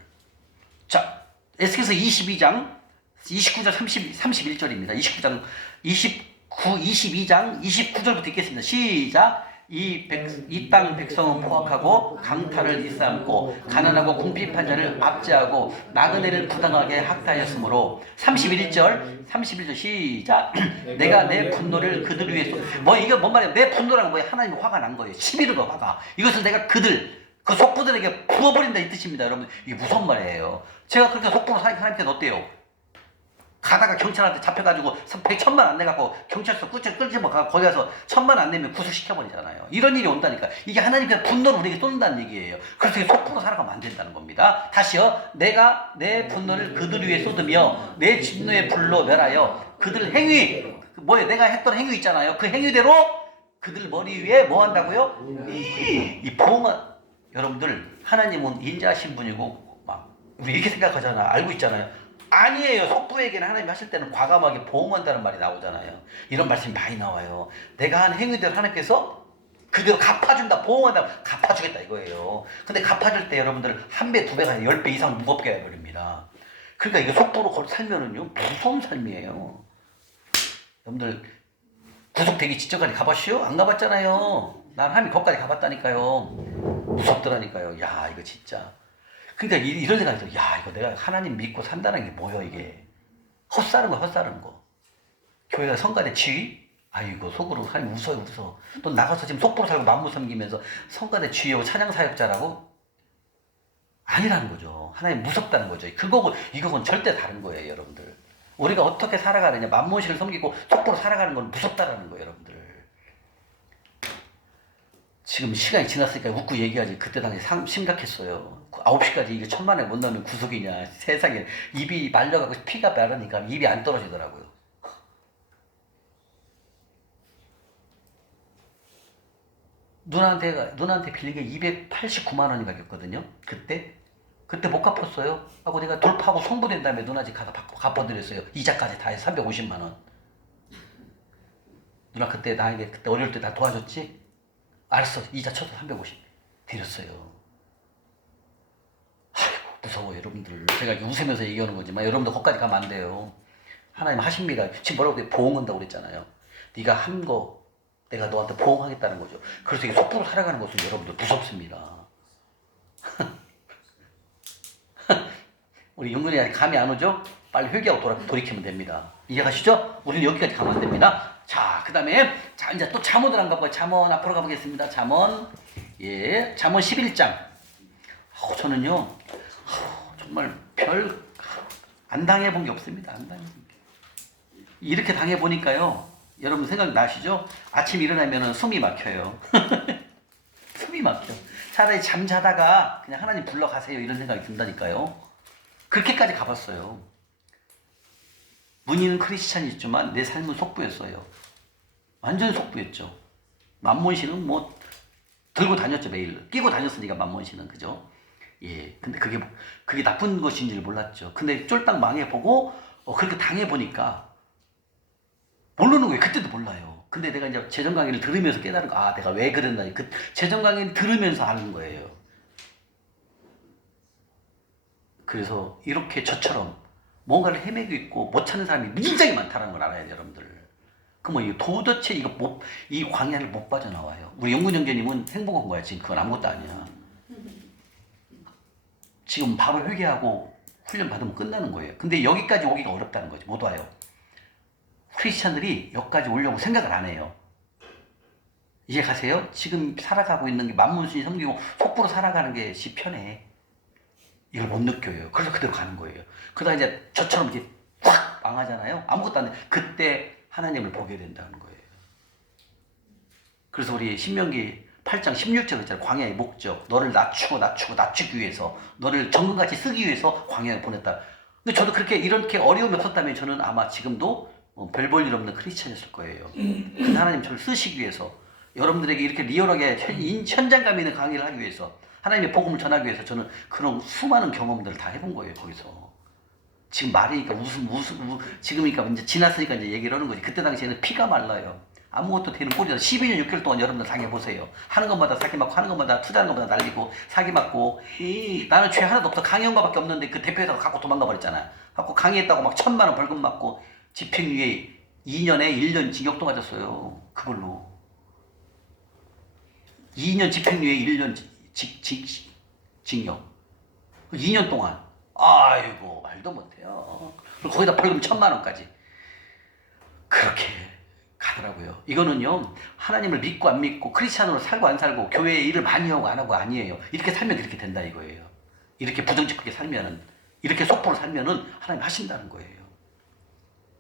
자 에스겔서 22장 29절 31절입니다. 22장 29절부터 읽겠습니다. 시작. 이 땅 백성은 포악하고 강탈을 일삼고 가난하고 궁핍한 자를 압제하고 나그네를 부당하게 학대하였으므로 31절 시작. 내가 내 분노를 그들 위해 이게 뭔 말이야? 내 분노라는 거예요. 하나님이 화가 난 거예요. 11가 화가. 이것은 내가 그 속부들에게 부어버린다 이 뜻입니다. 여러분 이게 무슨 말이에요? 제가 그렇게 속부로 사니까 하나님께서 어때요? 가다가 경찰한테 잡혀가지고 1,000만 안 내갖고 경찰서 끌지 뭐 거기 가서 1,000만 안 내면 구속시켜버리잖아요. 이런 일이 온다니까. 이게 하나님께서 분노를 우리에게 쏟는다는 얘기예요. 그래서 속으로 살아가면 안 된다는 겁니다. 다시요. 내가 내 분노를 그들 위에 쏟으며 내 진노의 불로 멸하여 그들 행위 내가 했던 행위 있잖아요. 그 행위대로 그들 머리 위에 뭐 한다고요? 이 보응한 여러분들 하나님은 인자하신 분이고 막 우리 이렇게 생각하잖아. 알고 있잖아요. 아니에요. 속부에게는 하나님이 하실 때는 과감하게 보응한다는 말이 나오잖아요. 이런 말씀이 많이 나와요. 내가 한 행위대로 하나님께서 그대로 갚아준다. 보응한다. 갚아주겠다 이거예요. 근데 갚아줄 때 여러분들 1배, 2배가 아니라 10배 이상 무겁게 해버립니다. 그러니까 이게 속보로 살면은요 무서운 삶이에요. 여러분들 구속되기 직전까지 가봤어요? 안 가봤잖아요. 난 하나님 거기까지 가봤다니까요. 무섭더라니까요. 야 이거 진짜. 그러니까 이런 생각이 들어요. 야 이거 내가 하나님 믿고 산다는 게 뭐야 이게. 헛사는 거 헛사는 거. 교회가 성가대 지휘? 아이고 속으로 하나님 웃어. 또 나가서 지금 속보로 살고 만무 섬기면서 성가대 지휘하고 찬양 사역자라고? 아니라는 거죠. 하나님 무섭다는 거죠. 그거고 이거는 절대 다른 거예요, 여러분들. 우리가 어떻게 살아가느냐, 만무신을 섬기고 속보로 살아가는 건 무섭다라는 거예요, 여러분들. 지금 시간이 지났으니까 웃고 얘기하지. 그때 당시 심각했어요. 9시까지 이게 1000만에 못 넣으면 구속이냐. 세상에 입이 말려가고 피가 마르니까 입이 안 떨어지더라고요. 누나한테 빌린 게 289만 원이 바뀌었거든요. 그때 못 갚았어요. 하고 내가 돌파하고 송부된 다음에 누나 집 가서 갚아드렸어요. 이자까지 다 해서 350만 원. 누나 그때 나에게 그때 어려울 때 다 도와줬지? 알았어. 이자 쳐서 350 드렸어요. 아이고 무서워 여러분들. 제가 이렇게 웃으면서 얘기하는 거지만 여러분들 거기까지 가면 안 돼요. 하나님 하십니다. 지금 뭐라고 그래? 보응한다고 그랬잖아요. 네가 한 거 내가 너한테 보응하겠다는 거죠. 그래서 이 속도로 살아가는 것은 여러분들 무섭습니다. 우리 영근이 아직 감이 안 오죠? 빨리 회개하고 돌이키면 됩니다. 이해가시죠? 우리는 여기까지 가면 안 됩니다. 자, 그 다음에 자 이제 또 잠언을 한번 가볼까요? 잠언 앞으로 가보겠습니다. 잠언 잠언 11장. 저는요 정말 별 안 당해본 게 없습니다. 안 당해본 게. 이렇게 당해보니까요 여러분 생각나시죠? 아침 일어나면 숨이 막혀요. 숨이 막혀. 차라리 잠자다가 그냥 하나님 불러가세요 이런 생각이 든다니까요. 그렇게까지 가봤어요. 문의는 크리스찬이었지만 내 삶은 속부였어요. 완전 속부였죠. 만몬신은 뭐 들고 다녔죠. 매일 끼고 다녔으니까 만몬신은. 그죠? 예. 근데 그게 나쁜 것인지를 몰랐죠. 근데 쫄딱 망해보고 그렇게 당해보니까 모르는 거예요. 그때도 몰라요. 근데 내가 이제 재정 강의를 들으면서 깨달은 거. 아, 내가 왜 그랬나. 그 재정 강의를 들으면서 아는 거예요. 그래서 이렇게 저처럼 뭔가를 헤매고 있고 못 찾는 사람이 굉장히 많다는 걸 알아야 돼요, 여러분들. 그러면 도대체 이 광야를 못 빠져나와요. 우리 영근 형제님은 행복한 거야. 지금 그건 아무것도 아니야. 지금 밥을 회개하고 훈련 받으면 끝나는 거예요. 근데 여기까지 오기가 어렵다는 거지. 못 와요. 크리스찬들이 여기까지 오려고 생각을 안 해요. 이해 가세요? 지금 살아가고 있는 게 만문순이 섬기고 속부로 살아가는 게 편해. 이걸 못 느껴요. 그래서 그대로 가는 거예요. 그러다 이제 저처럼 이렇게 확 망하잖아요. 아무것도 안 돼. 그때 하나님을 보게 된다는 거예요. 그래서 우리 신명기 8장 16절 있잖아요. 광야의 목적. 너를 낮추기 위해서, 너를 정금같이 쓰기 위해서 광야에 보냈다. 근데 저도 이렇게 어려움이 없었다면 저는 아마 지금도 별 볼 일 없는 크리스찬이었을 거예요. 근데 하나님 저를 쓰시기 위해서, 여러분들에게 이렇게 리얼하게 현장감 있는 강의를 하기 위해서, 하나님의 복음을 전하기 위해서 저는 그런 수많은 경험들을 다 해본 거예요, 거기서. 지금 말이니까 지금이니까 이제 지났으니까 이제 얘기를 하는 거지. 그때 당시에는 피가 말라요. 아무것도 되는 꼴이다. 12년 6개월 동안 여러분들 당해보세요. 하는 것마다 사기 맞고, 하는 것마다 투자하는 것마다 날리고, 사기 맞고, 나는 죄 하나도 없어. 강의원가밖에 없는데 그 대표회사가 갖고 도망가 버렸잖아요. 갖고 강의했다고 막 1000만 원 벌금 맞고, 집행유예 2년에 1년 징역도 맞았어요. 그걸로. 2년 집행유예 1년 징역. 2년 동안. 아이고, 말도 못해요. 그리고 거기다 벌금 1000만 원까지. 그렇게 가더라고요. 이거는요, 하나님을 믿고 안 믿고, 크리스찬으로 살고 안 살고, 교회에 일을 많이 하고 안 하고 아니에요. 이렇게 살면 그렇게 된다 이거예요. 이렇게 부정직하게 살면은, 이렇게 속보로 살면은 하나님 하신다는 거예요.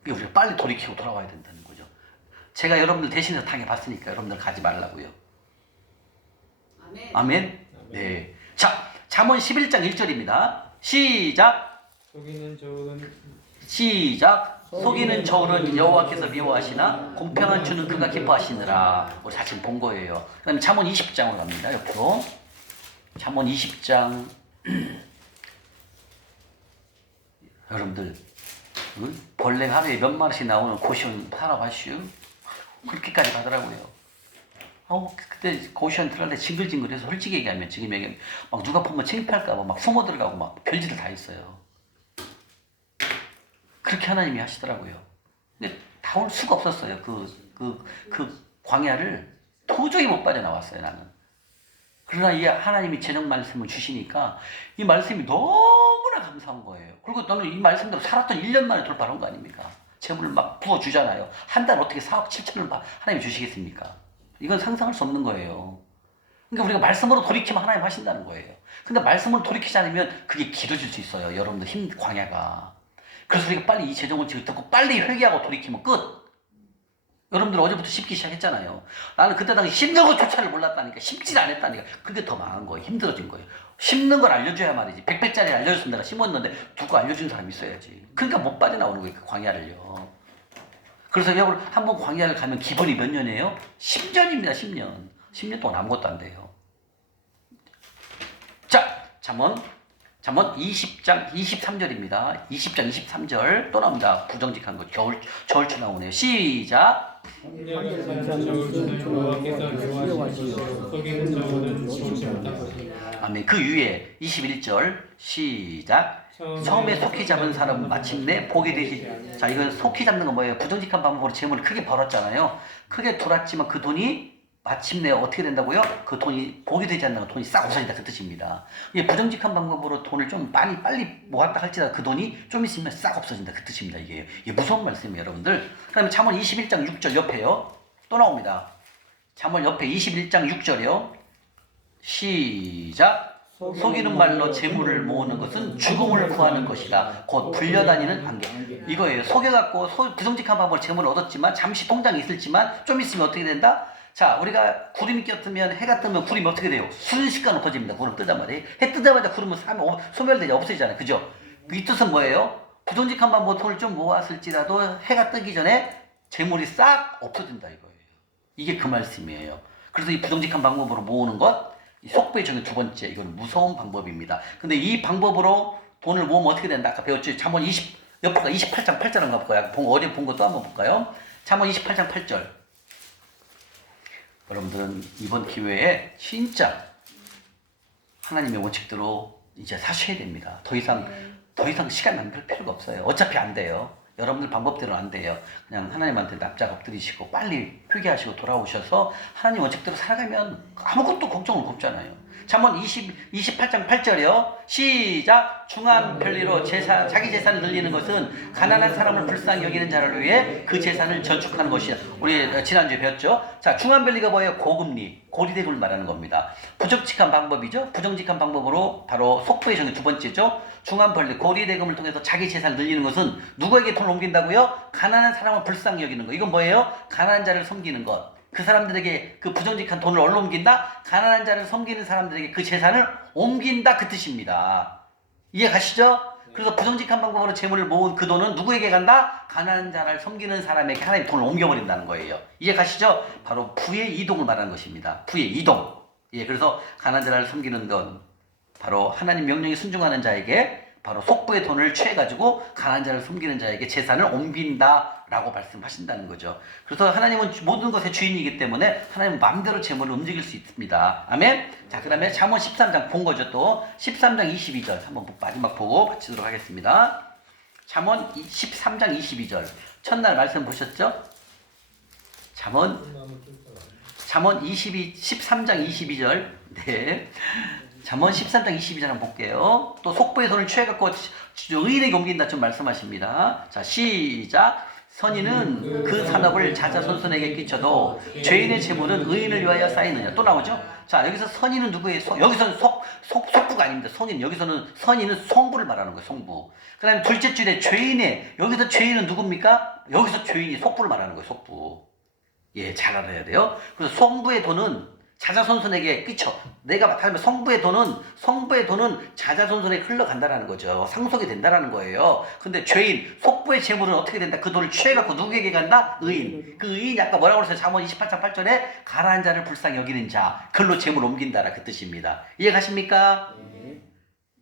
우리가 빨리 돌이키고 돌아와야 된다는 거죠. 제가 여러분들 대신해서 당해봤으니까 여러분들 가지 말라고요. 아멘. 아멘? 네. 자, 잠언 11장 1절입니다. 시작. 속이는 저울은 여호와께서 미워하시나 공평한 주는 그가 기뻐하시느라. 우리 사실 본 거예요. 그 다음에 잠언 20장으로 갑니다. 옆으로. 잠언 20장. 여러분들 벌레가 하루에 몇 마리씩 나오는 고시원 살아봤슈? 그렇게까지 가더라고요. 그때 고시원 들어갈 때 징글징글해서 솔직히 얘기하면 지금 얘기하면 막 누가 보면 창피할까봐 막 숨어 들어가고 막 별짓을 다 했어요. 그렇게 하나님이 하시더라고요. 근데 다 올 수가 없었어요. 그 광야를 도저히 못 빠져나왔어요, 나는. 그러나 이 하나님이 재정 말씀을 주시니까 이 말씀이 너무나 감사한 거예요. 그리고 나는 이 말씀대로 살았던 1년 만에 돌파한 거 아닙니까? 재물을 막 부어주잖아요. 한 달 어떻게 4억 7천을 하나님 주시겠습니까? 이건 상상할 수 없는 거예요. 그러니까 우리가 말씀으로 돌이키면 하나님 하신다는 거예요. 근데 말씀으로 돌이키지 않으면 그게 길어질 수 있어요. 여러분들 광야가. 그래서 우리가 빨리 이 재정을 듣고 빨리 회개하고 돌이키면 끝. 여러분들 어제부터 심기 시작했잖아요. 나는 그때 당시 심는 것조차를 몰랐다니까. 심질 안 했다니까. 그게 더 망한 거예요. 힘들어진 거예요. 심는 걸 알려줘야 말이지. 100배짜리 알려줬으면 내가 심었는데 누구 알려준 사람이 있어야지. 그러니까 못 빠져나오는 거예요. 그 광야를요. 그래서 여러분 한번 광야를 가면 기본이 몇 년이에요? 10년입니다. 10년. 10년 동안 아무것도 안 돼요. 자, 잠언 20장 23절입니다. 20장 23절 또 나옵니다. 부정직한 거 겨울철 나오네요. 시작. 한결같은 저울추는 여호와께서 좋아하시는 속이는 저울은 좋지 못한 것입니다. 아멘. 그 위에 21절 시작. 처음에 속히 잡은 사람은 마침내 복이 되시. 자, 이건 속히 잡는 건 뭐예요? 부정직한 방법으로 재물을 크게 벌었잖아요. 크게 돌았지만 그 돈이 마침내 어떻게 된다고요? 그 돈이 복이 되지 않는 건 돈이 싹 없어진다 그 뜻입니다. 이게 부정직한 방법으로 돈을 좀 많이 빨리 모았다 할지라도 그 돈이 좀 있으면 싹 없어진다 그 뜻입니다. 이게 무서운 말씀이에요, 여러분들. 그다음에 잠언 21장 6절 옆에요. 또 나옵니다. 잠언 옆에 21장 6절이요. 시작. 속이는 말로 재물을 모으는 것은 죽음을 구하는 것이다. 곧 불려다니는 안개. 이거예요. 속여갖고 부정직한 방법으로 재물을 얻었지만 잠시 통장에 있을지만 좀 있으면 어떻게 된다? 자, 우리가 구름이 꼈으면 해가 뜨면 구름이 어떻게 돼요? 순식간에 없어집니다. 구름 뜨자마자. 해 뜨자마자 구름은 소멸되지 없어지잖아요. 그죠? 이 뜻은 뭐예요? 부정직한 방법으로 돈을 좀 모았을지라도 해가 뜨기 전에 재물이 싹 없어진다 이거예요. 이게 그 말씀이에요. 그래서 이 부정직한 방법으로 모으는 것, 이 속부의 정의 두 번째, 이건 무서운 방법입니다. 근데 이 방법으로 돈을 모으면 어떻게 된다? 아까 배웠죠? 잠언 28장 8절 한번 볼까요? 어제 본 것도 한번 볼까요? 잠언 28장 8절. 여러분들은 이번 기회에 진짜 하나님의 원칙대로 이제 사셔야 됩니다. 더 이상 시간 낭비할 필요가 없어요. 어차피 안 돼요. 여러분들 방법대로 안 돼요. 그냥 하나님한테 납작 엎드리시고 빨리 회개하시고 돌아오셔서 하나님 원칙대로 살아가면 아무것도 걱정을 없잖아요. 잠언 28장 8절이요. 시작. 중한 편리로 자기 재산을 늘리는 것은 가난한 사람을 불쌍히 여기는 자를 위해 그 재산을 저축하는 것이야. 우리 지난주에 배웠죠. 자, 중한 편리가 뭐예요? 고금리, 고리대금을 말하는 겁니다. 부정직한 방법이죠. 부정직한 방법으로 바로 속부의 정의 두 번째죠. 중한 편리, 고리대금을 통해서 자기 재산을 늘리는 것은 누구에게 돈을 옮긴다고요? 가난한 사람을 불쌍히 여기는 거. 이건 뭐예요? 가난한 자를 섬기는 것. 그 사람들에게 그 부정직한 돈을 얼로 옮긴다? 가난한 자를 섬기는 사람들에게 그 재산을 옮긴다 그 뜻입니다. 이해 가시죠? 그래서 부정직한 방법으로 재물을 모은 그 돈은 누구에게 간다? 가난한 자를 섬기는 사람에게 하나님 돈을 옮겨버린다는 거예요. 이해 가시죠? 바로 부의 이동을 말하는 것입니다. 부의 이동. 예, 그래서 가난한 자를 섬기는 건 바로 하나님 명령에 순종하는 자에게 바로 속부의 돈을 취해가지고 가난한 자를 섬기는 자에게 재산을 옮긴다라고 말씀하신다는 거죠. 그래서 하나님은 모든 것의 주인이기 때문에 하나님은 마음대로 재물을 움직일 수 있습니다. 아멘. 자, 그 다음에 잠언 13장 본 거죠. 또 13장 22절 한번 마지막 보고 마치도록 하겠습니다. 잠언 13장 22절 첫날 말씀 보셨죠? 잠언 13장 22절. 네. 잠언 13장 22절 한번 볼게요. 또 속부의 손을 취해갖고 의인에게 옮긴다 좀 말씀하십니다. 자, 시작. 선인은 그 산업을 자자손손에게 끼쳐도 죄인의 재물은 의인을 위하여 쌓이느냐. 또 나오죠? 자, 여기서 선인은 누구예요? 여기서는 속부가 아닙니다. 여기서는 선인은 성부를 말하는 거예요. 성부. 그 다음에 둘째 줄에 여기서 죄인은 누굽니까? 여기서 죄인이 속부를 말하는 거예요. 속부. 예, 잘 알아야 돼요. 그래서 성부의 돈은 자자손손에게 끼쳐. 내가 말하면 성부의 돈은 자자손손에게 흘러간다라는 거죠. 상속이 된다라는 거예요. 근데 죄인, 속부의 재물은 어떻게 된다? 그 돈을 취해갖고 누구에게 간다? 의인. 그 의인이 아까 뭐라고 그랬어요? 잠언 28장 8절에 가난한 자를 불쌍히 여기는 자, 글로 재물 옮긴다라 그 뜻입니다. 이해 가십니까?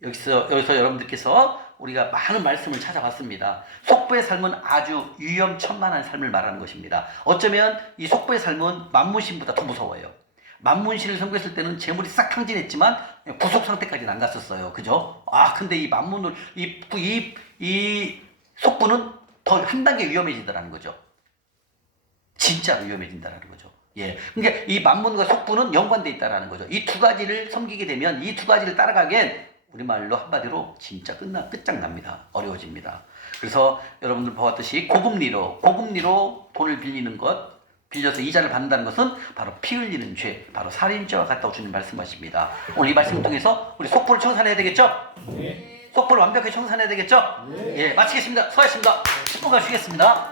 여기서 여러분들께서 우리가 많은 말씀을 찾아봤습니다. 속부의 삶은 아주 위험천만한 삶을 말하는 것입니다. 어쩌면 이 속부의 삶은 만문신보다 더 무서워요. 만문신을 섬겼을 때는 재물이 싹 탕진했지만 부속 상태까지는 안 갔었어요. 그죠? 근데 이 만문을, 이 속부는 더 한 단계 위험해진다는 거죠. 진짜 위험해진다는 거죠. 예. 그러니까 이 만문과 속부는 연관돼 있다라는 거죠. 이 두 가지를 섬기게 되면 이 두 가지를 따라가기엔 우리말로 한마디로 진짜 끝장납니다. 어려워집니다. 그래서 여러분들 보았듯이 고금리로 돈을 빌리는 것, 빌려서 이자를 받는다는 것은 바로 피 흘리는 죄, 바로 살인죄와 같다고 주님 말씀하십니다. 오늘 이 말씀을 통해서 우리 속보를 청산해야 되겠죠? 네. 속보를 완벽하게 청산해야 되겠죠? 예, 마치겠습니다. 수고하셨습니다. 10분간 쉬겠습니다.